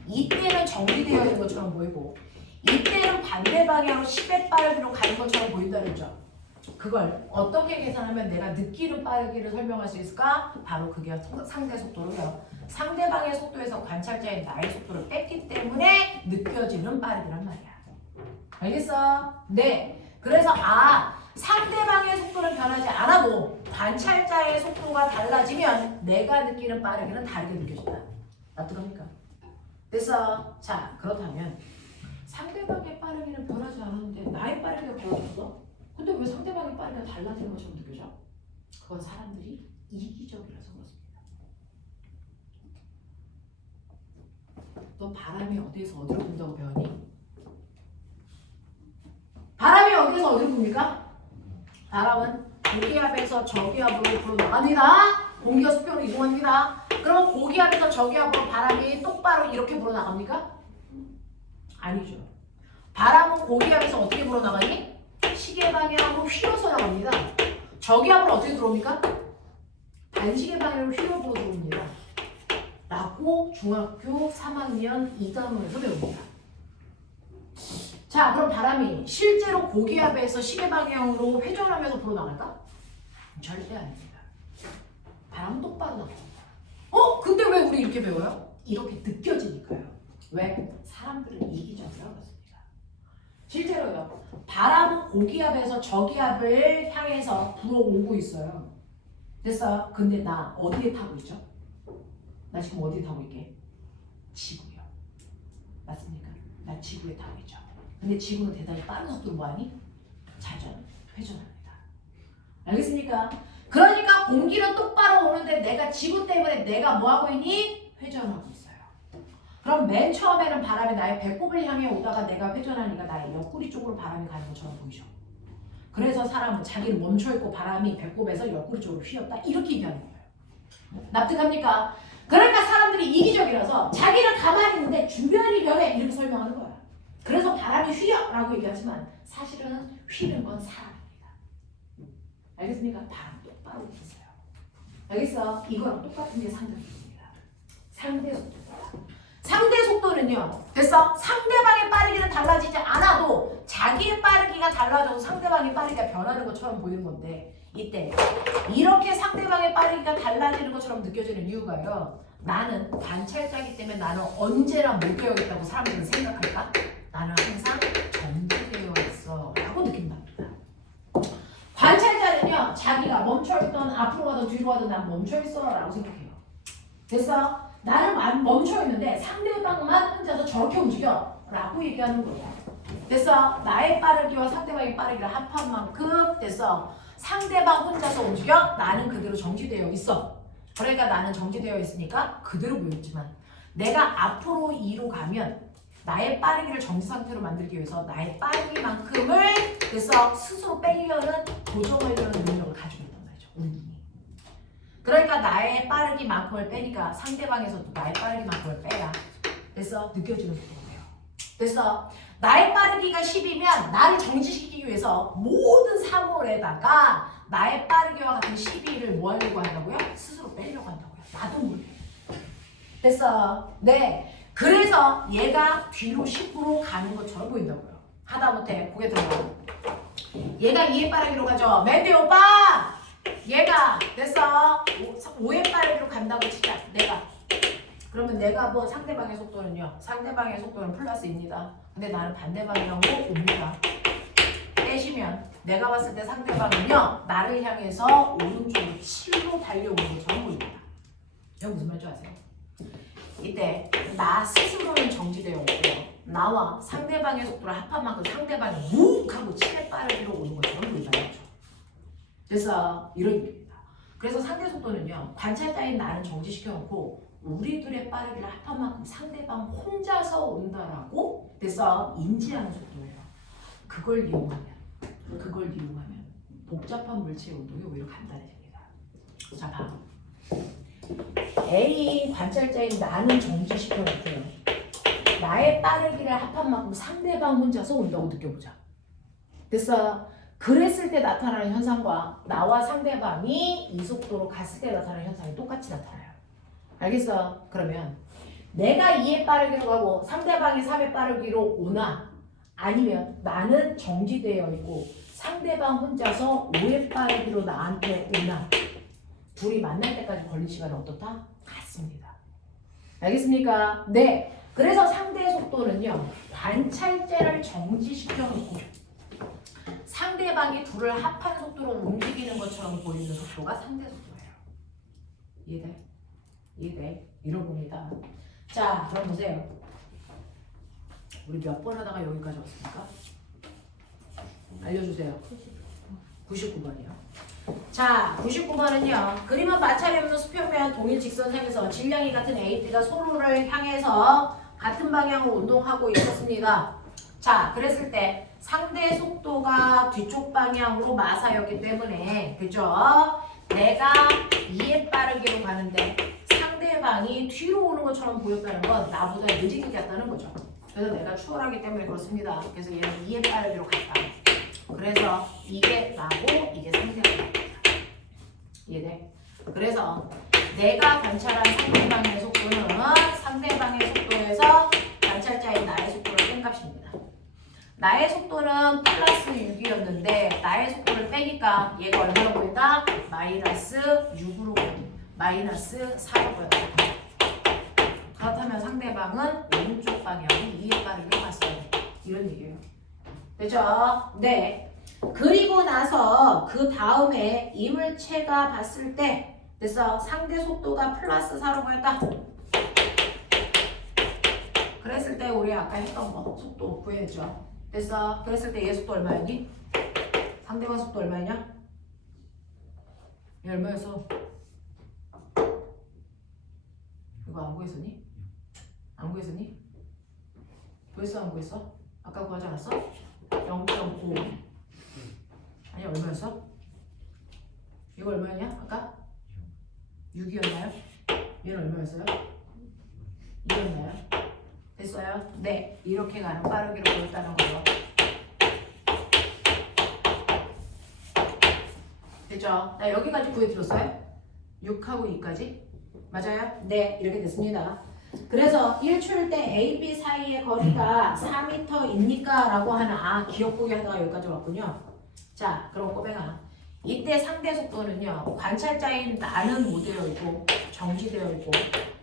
이때는 정비되어 있는 것처럼 보이고 이때는 반대 방향으로 10의 빠르기로 가는 것처럼 보인다는 점. 그걸 어떻게 계산하면 내가 느끼는 빠르기를 설명할 수 있을까? 바로 그게 상대 속도로요. 상대방의 속도에서 관찰자인 나의 속도를 뺐기 때문에 느껴지는 빠르기란 말이야. 알겠어? 네. 그래서 상대방의 속도는 변하지 않아도 관찰자의 속도가 달라지면 내가 느끼는 빠르기는 다르게 느껴진다. 납득합니까? 됐어? 자, 그렇다면 상대방의 빠르기는 변하지 않았는데 나의 빠르기가 변화졌어? 근데 왜 상대방의 빠르기가 달라지는 것처럼 느껴져? 그건 사람들이 이기적이라서 그렇습니다. 너 바람이 어디에서 어디로 분다고 배웠니? 바람이 어디에서 어디로 붑니까? 바람은 고기압에서 저기압으로 불어나갑니다. 공기가 수평으로 이동합니다. 그럼 고기압에서 저기압으로 바람이 똑바로 이렇게 불어나갑니까? 아니죠. 바람은 고기압에서 어떻게 불어나가니? 시계 방향으로 휘어서 나갑니다. 저기압으로 어떻게 들어옵니까? 반시계 방향으로 휘어서 들어옵니다. 라고 중학교 3학년 2단원에서 배웁니다. 자, 그럼 바람이 실제로 고기압에서 시계 방향으로 회전하면서 불어나갈까? 절대 아닙니다. 바람은 똑바로 나갑니다. 근데 왜 우리 이렇게 배워요? 이렇게 느껴지니까요. 왜? 사람들은 이기적이라고 했습니다. 실제로요. 바람은 고기압에서 저기압을 향해서 불어오고 있어요. 됐어요? 근데 나 어디에 타고 있죠? 나 지금 어디에 타고 있게? 지구요. 맞습니까? 나 지구에 타고 있죠. 근데 지구는 대단히 빠른 속도로 뭐하니? 회전합니다. 알겠습니까? 그러니까 공기는 똑바로 오는데 내가 지구 때문에 내가 뭐하고 있니? 회전하고 있어요. 그럼 맨 처음에는 바람이 나의 배꼽을 향해 오다가 내가 회전하니까 나의 옆구리 쪽으로 바람이 가는 것처럼 보이죠. 그래서 사람은 자기는 멈춰있고 바람이 배꼽에서 옆구리 쪽으로 휘었다 이렇게 얘기하는 거예요. 납득합니까? 그러니까 사람들이 이기적이라서 자기는 가만히 있는데 주변이 변해 이렇게 설명하는 거야. 그래서 바람이 휘어 라고 얘기하지만 사실은 휘는 건 사람입니다. 알겠습니까? 바람 똑바로 있어요. 알겠어? 이거랑 똑같은 게 상대 속도입니다. 상대 속도입니다. 상대 속도는요. 됐어? 상대방의 빠르기는 달라지지 않아도 자기의 빠르기가 달라져서 상대방의 빠르기가 변하는 것처럼 보이는 건데 이때 이렇게 상대방의 빠르기가 달라지는 것처럼 느껴지는 이유가요. 나는 관찰자이기 때문에 나는 언제나 못 되어있다고 사람들은 생각할까? 나는 항상 정지되어 있어 라고 느낀답니다. 관찰자는요. 자기가 멈춰있던 앞으로 가든 뒤로 가든 난 멈춰있어 라고 생각해요. 됐어? 나는 멈춰있는데 상대방만 혼자서 저렇게 움직여 라고 얘기하는 거야. 됐어? 나의 빠르기와 상대방의 빠르기를 합한 만큼 됐어? 상대방 혼자서 움직여 나는 그대로 정지되어 있어. 그러니까 나는 정지되어 있으니까 그대로 보였지만 내가 앞으로 2로 가면 나의 빠르기를 정지 상태로 만들기 위해서 나의 빠르기만큼을 그래서 스스로 빼려는 고정하려는 능력을 가지고 있단 말이죠. 우리 눈이. 그러니까 나의 빠르기만큼을 빼니까 상대방에서도 나의 빠르기만큼을 빼야 그래서 느껴지는 거예요. 그래서 나의 빠르기가 10이면 나를 정지시키기 위해서 모든 사물에다가 나의 빠르기와 같은 12를 뭐 하려고 한다고요? 스스로 빼려고 한다고요. 나도 모르게. 됐어? 네. 그래서 얘가 뒤로 10으로 가는 것처럼 보인다고요. 하다못해 고개 들어봐. 얘가 2의 빠르기로 가죠. 맨 뒤에 오빠! 얘가 됐어. 5의 빠르기로 간다고 치자. 내가. 그러면 내가 뭐 상대방의 속도는요. 상대방의 속도는 플러스입니다. 근데 나는 반대 방향으로 옵니다. 빼시면 내가 봤을 때 상대방은요. 나를 향해서 오른쪽으로 7로 달려오는 것처럼 보입니다. 이거 무슨 말인지 아세요? 이때 나 스스로는 정지되어 오고요. 나와 상대방의 속도를 합한 만큼 상대방이 묵 하고 7의 빠르기로 오는 것처럼 보인다는 거죠. 그래서 이런 의미입니다. 그래서 상대 속도는요. 관찰자인 나는 정지시켜놓고 우리들의 빠르기를 합한 만큼 상대방 혼자서 온다라고 그래서 인지하는 속도예요. 그걸 이용하면 복잡한 물체의 운동이 오히려 간단해집니다. 자, 봐. A 관찰자인 나는 정지시켜놓고요. 나의 빠르기를 합한 만큼 상대방 혼자서 온다고 느껴보자. 됐어? 그랬을 때 나타나는 현상과 나와 상대방이 이 속도로 갔을 때 나타나는 현상이 똑같이 나타나요. 알겠어? 그러면 내가 2의 빠르기로 가고 상대방이 3의 빠르기로 오나 아니면 나는 정지되어 있고 상대방 혼자서 5의 빠르기로 나한테 오나 둘이 만날 때까지 걸린 시간은 어떻다? 같습니다. 알겠습니까? 네. 그래서 상대 속도는요. 관찰제를 정지시켜놓고 상대방이 둘을 합한 속도로 움직이는 것처럼 보이는 속도가 상대 속도예요. 이해돼? 이해돼? 이런 겁니다. 자, 그럼 보세요. 우리 몇 번 하다가 여기까지 왔습니까? 알려주세요. 99번이요. 자, 99번은요. 그림은 마찰이 없는 수평면 동일 직선상에서 질량이 같은 A, B가 서로를 향해서 같은 방향으로 운동하고 있었습니다. 자, 그랬을 때 상대 속도가 뒤쪽 방향으로 마사였기 때문에 그죠? 내가 2의 빠르기로 가는데 상대방이 뒤로 오는 것처럼 보였다는 건 나보다 느리게 갔다는 거죠. 그래서 내가 추월하기 때문에 그렇습니다. 그래서 얘는 2의 빠르기로 갔다. 그래서 이게 나고 이게 상대방이다. 이해돼? 그래서 내가 관찰한 상대방의 속도는 상대방의 속도에서 관찰자인 나의 속도를 뺀 값입니다. 나의 속도는 플러스 6이었는데 나의 속도를 빼니까 얘가 얼마나 보인다? 마이너스 6으로 보인다. 마이너스 4로 보였다. 그렇다면 상대방은 오른쪽 방향이 2의 빠르기로 갔어요. 이런 얘기예요. 됐죠? 네. 그리고 나서 그 다음에 이물체가 봤을 때 그래서 상대 속도가 플러스 4로 보였다. 그랬을 때 우리 아까 했던 거 속도 구해냈죠. 됐어. 그랬을 때 얘 속도 얼마였니? 상대방 속도 얼마였냐? 얘 얼마였어? 이거 안 구했었니? 안 구했었니? 구했어 안 구했어? 아까 구하지 않았어? 0.5 아니 얼마였어? 이거 얼마였냐? 아까? 6이었나요? 얘는 얼마였어요? 2였나요? 됐어요? 네, 이렇게 가는 빠르기로 보였다는 거죠. 됐죠? 나 여기까지 구해드렸어요? 6하고 2까지? 맞아요? 네, 이렇게 됐습니다. 그래서 1초일 때 A, B 사이의 거리가 4m입니까? 라고 하는 기억보기 하다가 여기까지 왔군요. 자, 그럼 꼬맹아. 이때 상대 속도는요. 관찰자인 나는 못 되어 있고 정지되어 있고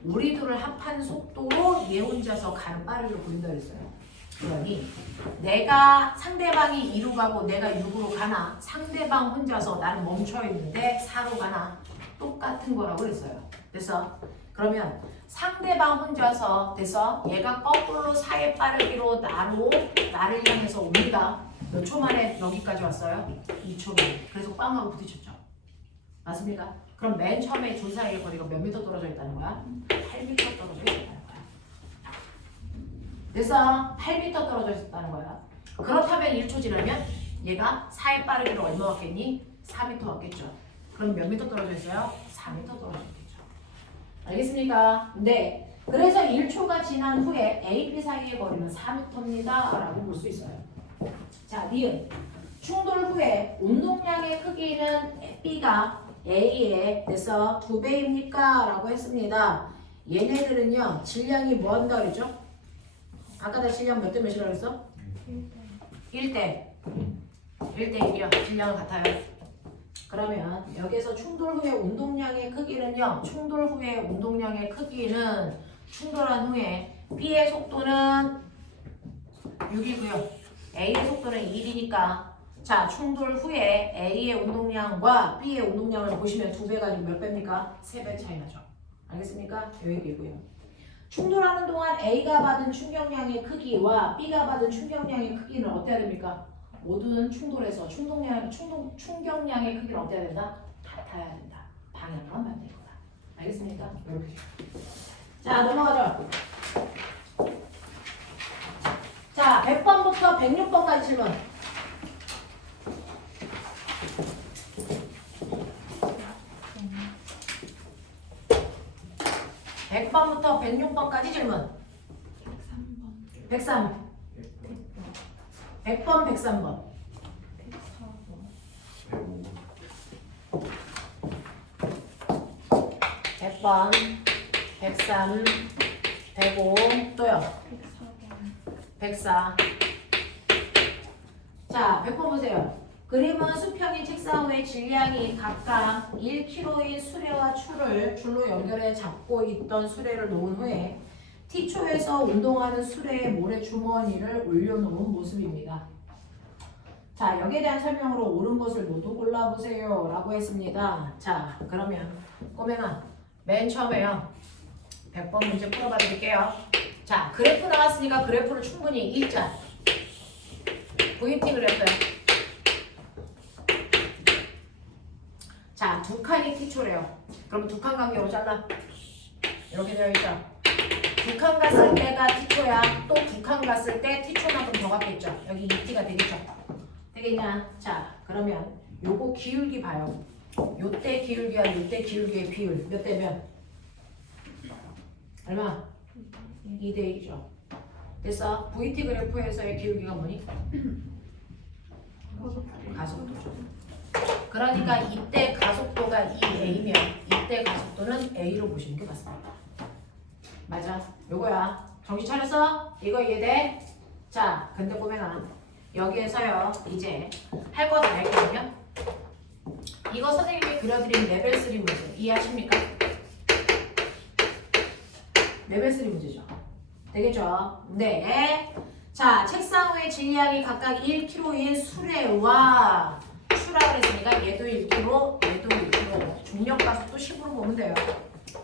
우리 둘을 합한 속도로 얘 혼자서 가는 빠르기로 보인다 그랬어요. 그러니 내가 상대방이 2로 가고 내가 6으로 가나 상대방 혼자서 나는 멈춰 있는데 4로 가나 똑같은 거라고 그랬어요. 그래서 그러면 상대방 혼자서 돼서 얘가 거꾸로 4의 빠르기로 나를 향해서 옵니다. 몇 초 만에 여기까지 왔어요? 2초 만에. 그래서 빵하고 부딪혔죠. 맞습니까? 그럼 맨 처음에 둘 사이의 거리가 몇 미터 떨어져 있다는 거야? 8m 떨어져 있다는 거야. 그래서 8m 떨어져 있었다는 거야. 그렇다면 1초 지나면 얘가 4의 빠르기로 얼마 왔겠니? 4m 왔겠죠. 그럼 몇 미터 떨어져 있어요? 4m 떨어져 있겠죠. 알겠습니까? 네. 그래서 1초가 지난 후에 A, B 사이의 거리는 4m입니다. 라고 볼 수 있어요. 자, 니은. 충돌 후에 운동량의 크기는 B가 A의 그래서 2배입니까? 라고 했습니다. 얘네들은요, 질량이 뭐 한다 그랬죠? 아까 다 질량 몇 대 몇이라고 했어? 1대 1이요. 질량은 같아요. 그러면 여기서 충돌 후에 운동량의 크기는요. 충돌 후에 운동량의 크기는 충돌한 후에 B의 속도는 6이고요. A의 속도는 1이니까 자 충돌 후에 A의 운동량과 B의 운동량을 보시면 2배가 아니고 몇 배입니까? 3배 차이 나죠. 알겠습니까? 요 얘기고요. 충돌하는 동안 A가 받은 충격량의 크기와 B가 받은 충격량의 크기는 어때야 됩니까? 모든 충돌에서 충격량의 크기는 어때야 된다? 같아야 된다. 방향만 만들 거다. 알겠습니까? 이렇게. 자, 넘어가죠. 자, 100번부터 106번까지 질문. 네. 100번부터 106번까지 질문. 103번 103. 100번, 103번. 104번 100번, 103, 105, 또요. 104번. 104. 자, 100번 보세요. 그림은 수평인 책상 위에 질량이 각각 1kg인 수레와 줄을 줄로 연결해 잡고 있던 수레를 놓은 후에 T초에서 운동하는 수레의 모래 주머니를 올려놓은 모습입니다. 자, 여기에 대한 설명으로 옳은 것을 모두 골라보세요 라고 했습니다. 자, 그러면 꼬맹아 맨 처음에요 100번 문제 풀어봐 드릴게요. 자, 그래프 나왔으니까 그래프를 충분히 읽자. VT 그래프. 자, 두 칸이 T초래요. 그럼 두 칸 간격으로 잘라. 이렇게 되어 있죠. 두 칸 갔을 때가 T초야. 또 두 칸 갔을 때 T초만큼 더 갔겠죠. 여기 2T가 되겠죠. 되겠냐? 자, 그러면 요거 기울기 봐요. 요때 기울기와 요때 기울기의 비율 몇 대 몇? 얼마? 2대 1이죠. 됐어? VT 그래프에서의 기울기가 뭐니? 가속도죠. 그러니까 이때 가속도가 EA면 이때 가속도는 A로 보시는 게 맞습니다. 맞아. 요거야. 정신 차렸어? 이거 이해돼? 자, 근데 꼬맹아 여기에서요 이제 할 거 다 했거든요. 이거 선생님이 그려드린 레벨 3 문제 이해하십니까? 레벨 3 문제죠. 되겠죠? 네. 자, 책상 위에 질량이 각각 1kg인 수레와 수라 그랬으니까 얘도 1kg, 얘도 1kg. 중력 가속도 10으로 보면 돼요.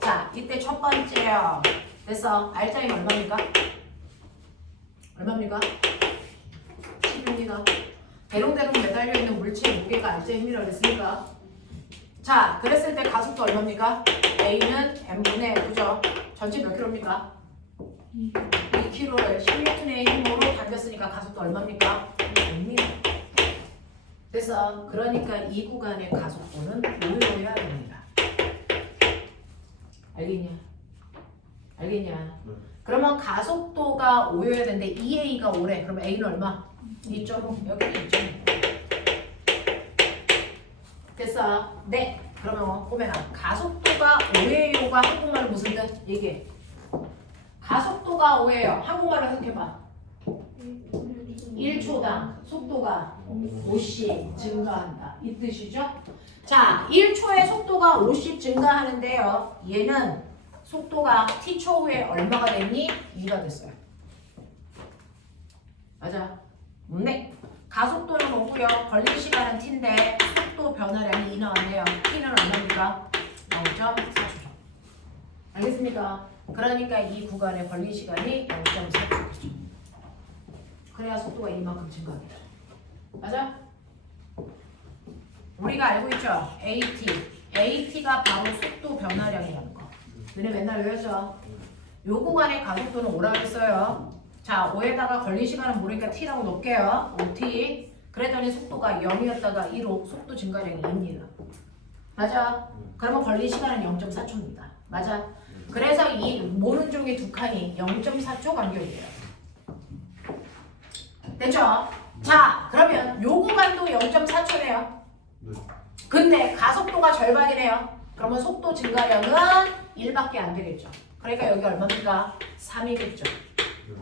자, 이때 첫 번째요. 됐어. R자임 얼마입니까? 얼마입니까? 10입니다. 대롱대롱 매달려 있는 물체의 무게가 R자 힘이라고 했으니까. 자, 그랬을 때 가속도 얼마입니까? A는 M분의 F죠. 전체 몇 킬로입니까? 2kg를 16톤의 힘으로 당겼으니까 가속도 얼마입니까? 6입니다. 그래서 그러니까 이 구간의 가속도는 오요해야 됩니다. 알겠냐? 알겠냐? 네. 그러면 가속도가 오요해야 되는데 2A가 오래. 그럼 A는 얼마? 2.5. 여기는 2.5. 됐어? 네. 그러면 꼬매나 가속도가 오해요가 한국말로 무슨 뜻? 얘기해. 가속도가 오해요. 한국말로 해석해봐. 1초당 속도가 50 증가한다. 이 뜻이죠? 자, 1초에 속도가 50 증가하는데요. 얘는 속도가 T초 후에 얼마가 됐니? 2가 됐어요. 맞아. 네. 가속도는 오고요. 걸린 시간은 T인데 속도 변화량이 2 나왔네요. T는 얼마입니까? 0.4초죠. 알겠습니까? 그러니까 이 구간에 걸린 시간이 0.4초죠. 그래야 속도가 이만큼 증가하겠죠. 맞아? 우리가 알고 있죠? AT. AT가 바로 속도 변화량이라는 거. 너네 맨날 외워져. 요 구간의 가속도는 오라고 했어요. 자, 5에다가 걸린 시간은 모르니까 T라고 놓을게요. 5T. 그랬더니 속도가 0이었다가 2로 속도 증가량이 2입니다. 맞아? 그러면 걸린 시간은 0.4초입니다. 맞아? 그래서 이 모른 종이 두 칸이 0.4초 간격이에요. 됐죠? 자, 그러면 요 구간도 0.4초네요. 네. 근데 가속도가 절반이네요. 그러면 속도 증가량은 1밖에 안 되겠죠. 그러니까 여기 얼마입니까? 3이겠죠. 네.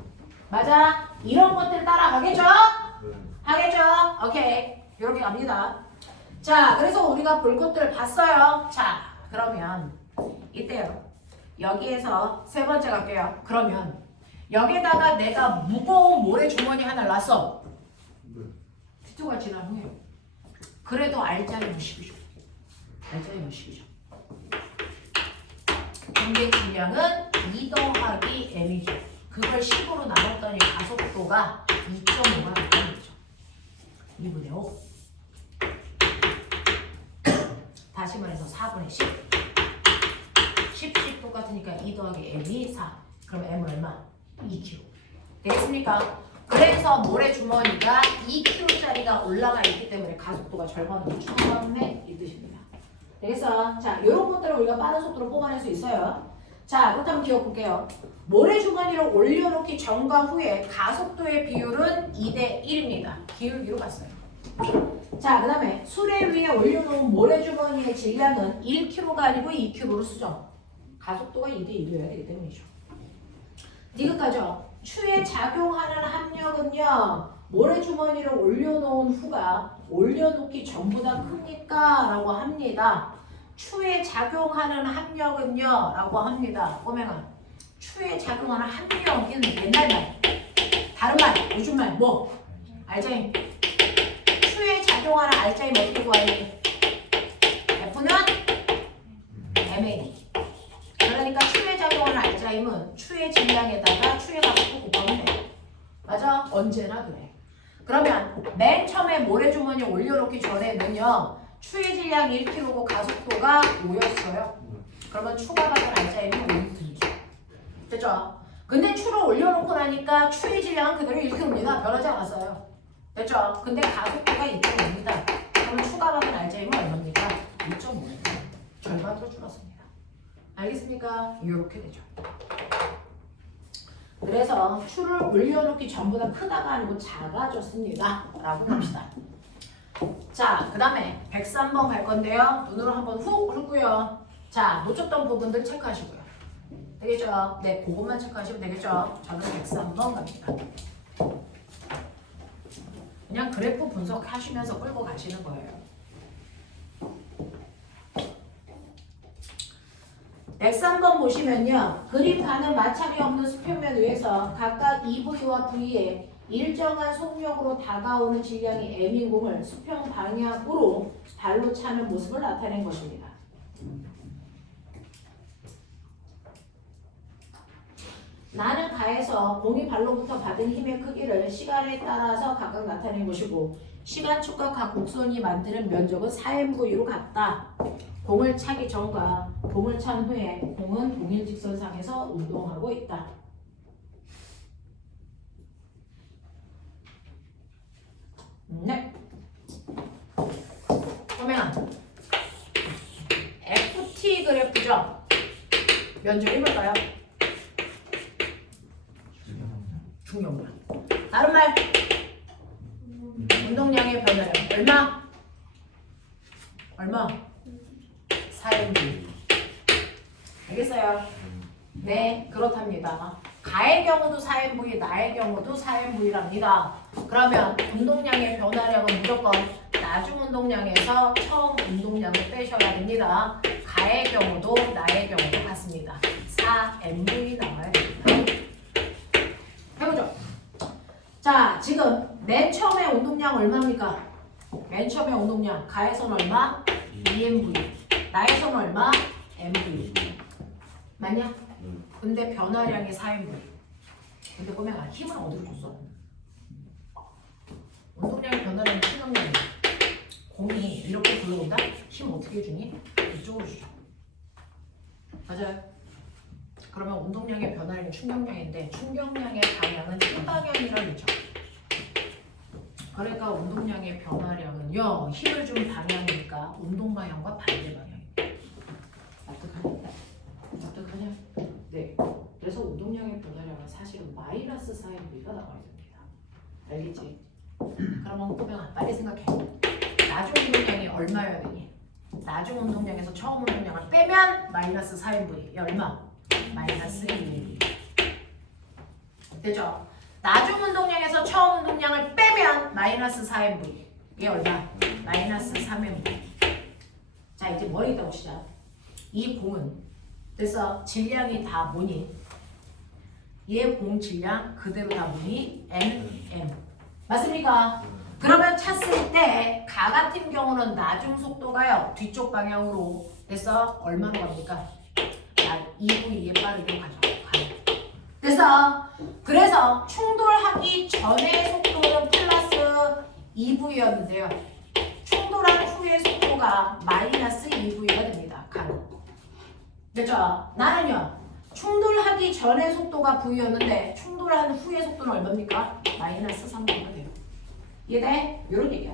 맞아? 이런 것들 따라가겠죠? 네. 하겠죠? 오케이. 이렇게 갑니다. 자, 그래서 우리가 볼 것들 봤어요. 자, 그러면 이때요. 여기에서 세 번째 갈게요. 그러면 여기다가 내가 무거운 모래 주머니 하나 놨어. 네. T초가 지난 후에. 그래도 R자의 무식이죠. R자의 무식이죠. 근데 질량은 2 더하기 M이죠. 그걸 10으로 나눴더니 가속도가 2.5가 나타나는 거죠. 2분의 5. 다시 말해서 4분의 10. 10 똑같으니까 2 더하기 M이 4. 그럼 M은 얼마? 2kg. 되겠습니까? 그래서 모래 주머니가 2kg짜리가 올라가 있기 때문에 가속도가 절반으로 줄어드네 이 뜻입니다. 되겠어? 자, 이런 것들을 우리가 빠른 속도로 뽑아낼 수 있어요. 자, 그렇다면 기억 볼게요. 모래 주머니를 올려놓기 전과 후에 가속도의 비율은 2대 1입니다. 기울기로 봤어요. 자, 그 다음에 수레 위에 올려놓은 모래 주머니의 질량은 1kg가 아니고 2kg로 수정. 가속도가 2대2로 해야 되기 때문이죠. 디귿가죠. 추에 작용하는 합력은요. 모래주머니를 올려놓은 후가 올려놓기 전보다 큽니까? 라고 합니다. 추에 작용하는 합력은요. 라고 합니다. 꼬맹아. 추에 작용하는 합력은 옛날 말. 다른 말, 요즘 말 뭐? 알자임. 추에 작용하는 알자임 어떻게 구하니? F는 MA. 그러니까 추에 작용하는 알자임은 추의 질량에다가 추의 가속도 곱하면 돼요. 맞아? 언제나 그래. 그러면 맨 처음에 모래주머니 올려놓기 전에는요. 추의 질량이 1kg고 가속도가 5였어요. 그러면 추가 받은 알자임이 5리터죠. 됐죠? 근데 추를 올려놓고 나니까 추의 질량은 그대로 1kg입니다. 변하지 않았어요. 됐죠? 근데 가속도가 2.5입니다. 그러면 추가 받은 알자임은 얼마입니까? 2.5입니다. 절반으로 줄었습니다. 알겠습니까? 이렇게 되죠. 그래서 추를 올려놓기 전보다 크다가 아니고 작아졌습니다. 라고 봅시다. 자, 그 다음에 103번 갈 건데요. 눈으로 한번 훅 훑고요. 자, 놓쳤던 부분들 체크하시고요. 되겠죠? 네, 그것만 체크하시면 되겠죠? 저는 103번 갑니다. 그냥 그래프 분석하시면서 끌고 가시는 거예요. 103번 보시면요. 그림가는 마찰이 없는 수평면 위에서 각각 EV와 V에 일정한 속력으로 다가오는 질량이 M인 공을 수평 방향으로 발로 차는 모습을 나타낸 것입니다. 나는 가에서 공이 발로부터 받은 힘의 크기를 시간에 따라서 각각 나타낸 것이고 시간축과 각 곡선이 만드는 면적은 4mV로 같다. 공을 차기 전과 공을 찬 후에 공은 동일 직선상에서 운동하고 있다. 네. 그러면 FT 그래프죠. 면적이 뭘까요? 중요한. 다른 말. 운동량의 변화량 얼마? 얼마? 4mv. 알겠어요? 네, 그렇답니다. 가의 경우도 4mv, 나의 경우도 4mv랍니다. 그러면 운동량의 변화량은 무조건 나중 운동량에서 처음 운동량을 빼셔야 됩니다. 가의 경우도 나의 경우도 같습니다. 4mv 나와야 됩니다. 해보죠. 자, 지금 맨 처음에 운동량 얼마입니까? 맨 처음에 운동량 가에서는 얼마? 2mv. 나에서는 얼마? mv. 맞냐? 근데 변화량이 4mv. 근데 보면 힘은 어디로 줬어? 운동량의 변화량이 충격량이야. 공이 이렇게 굴러온다? 힘 어떻게 주니? 이쪽으로 주죠. 맞아요. 그러면 운동량의 변화량이 충격량인데 충격량의 방향은 힘 방향이라고 했죠. 그러니까 운동량의 변화량은요. 힘을 준 방향이니까 운동 방향과 반대 방향입니다. 납득하냐? 납득하냐? 네. 그래서 운동량의 변화량은 사실은 마이너스 4mv가 나와야 됩니다. 알겠지? 그러면 꼬맹아 빨리 생각해. 나중 운동량이 얼마여야 되니? 나중 운동량에서 처음 운동량을 빼면 마이너스 4mv. 이 얼마? 마이너스 2mv. 됐죠? 나중 운동량에서 처음 운동량을 빼면 마이너스 4mv. 이게 얼마? 마이너스 3mv. 자, 이제 머리다 보시자. 이 공은 그래서 질량이 다 뭐니? 얘 공 질량 그대로 다 뭐니? M. 맞습니까? 그러면 찼을 때 가 같은 경우는 나중 속도가요. 뒤쪽 방향으로 돼서 얼마로 갑니까? 2V에 빠르게 가죠. 그래서 충돌하기 전의 속도는 플러스 2V였는데요. 충돌한 후의 속도가 마이너스 2V가 됩니다. 가로. 됐죠? 나는요. 충돌하기 전의 속도가 V였는데 충돌한 후의 속도는 얼마입니까? 마이너스 3V가 돼요. 이해돼? 이런 얘기야.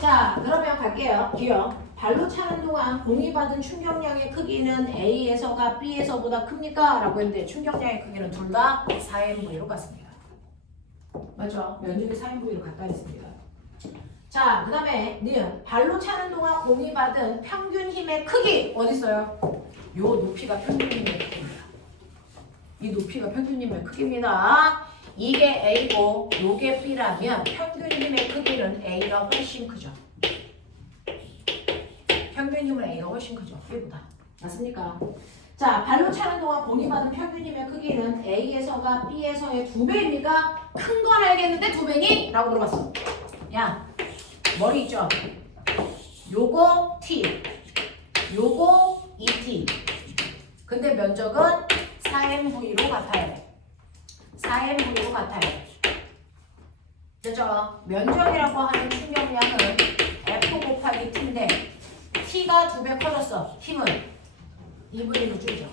자, 그러면 갈게요. 기억. 발로 차는 동안 공이 받은 충격량의 크기는 A에서가 B에서보다 큽니까? 라고 했는데 충격량의 크기는 둘 다 4mv로 같습니다. 맞죠? 면적이 4mv로 같다 했습니다. 자, 그 다음에 니은 발로 차는 동안 공이 받은 평균 힘의 크기 어디 있어요? 요 높이가 평균임의 크기입니다. 이 높이가 평균임의 크기입니다. 이게 A고 요게 B라면 평균임의 크기는 A가 훨씬 크죠. 평균임은 A가 훨씬 크죠. B보다. 맞습니까? 자, 발로 차는 동안 공이받은 평균임의 크기는 A에서가 B에서의 2배입니까? 큰 건 알겠는데 2배니? 라고 물어봤어. 야, 머리 있죠? 요거 T, 요거 2T. 근데 면적은 4MV로 같아야 돼. 4MV로 같아야 돼. 그죠? 면적이라고 하는 충격량은 F 곱하기 T인데 T가 2배 커졌어. 힘은 2분의 1로 줄죠.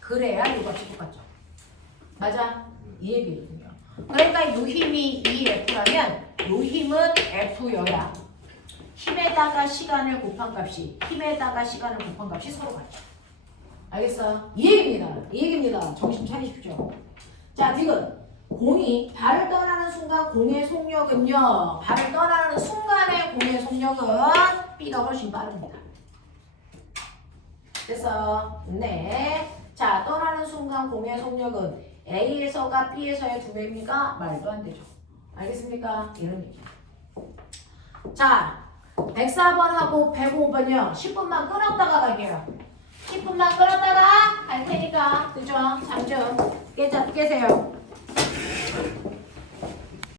그래야 이 값이 똑같죠. 맞아? 이 얘기거든요. 그러니까 요 힘이 2F라면 요 힘은 F여야 힘에다가 시간을 곱한 값이 힘에다가 시간을 곱한 값이 서로 같죠. 알겠어? 이 얘기입니다. 이 얘기입니다. 정신 차리십시오. 자, 지금 공이 발을 떠나는 순간 공의 속력은요. 발을 떠나는 순간의 공의 속력은 B가 훨씬 빠릅니다. 됐어? 네. 자, 떠나는 순간 공의 속력은 A에서가 B에서의 2배입니까? 말도 안 되죠. 알겠습니까? 이런 얘기. 자, 104번하고 105번이요. 10분만 끊었다가 갈게요. 10분만 끊었다가 갈 테니까, 그죠? 잠 좀 깨세요.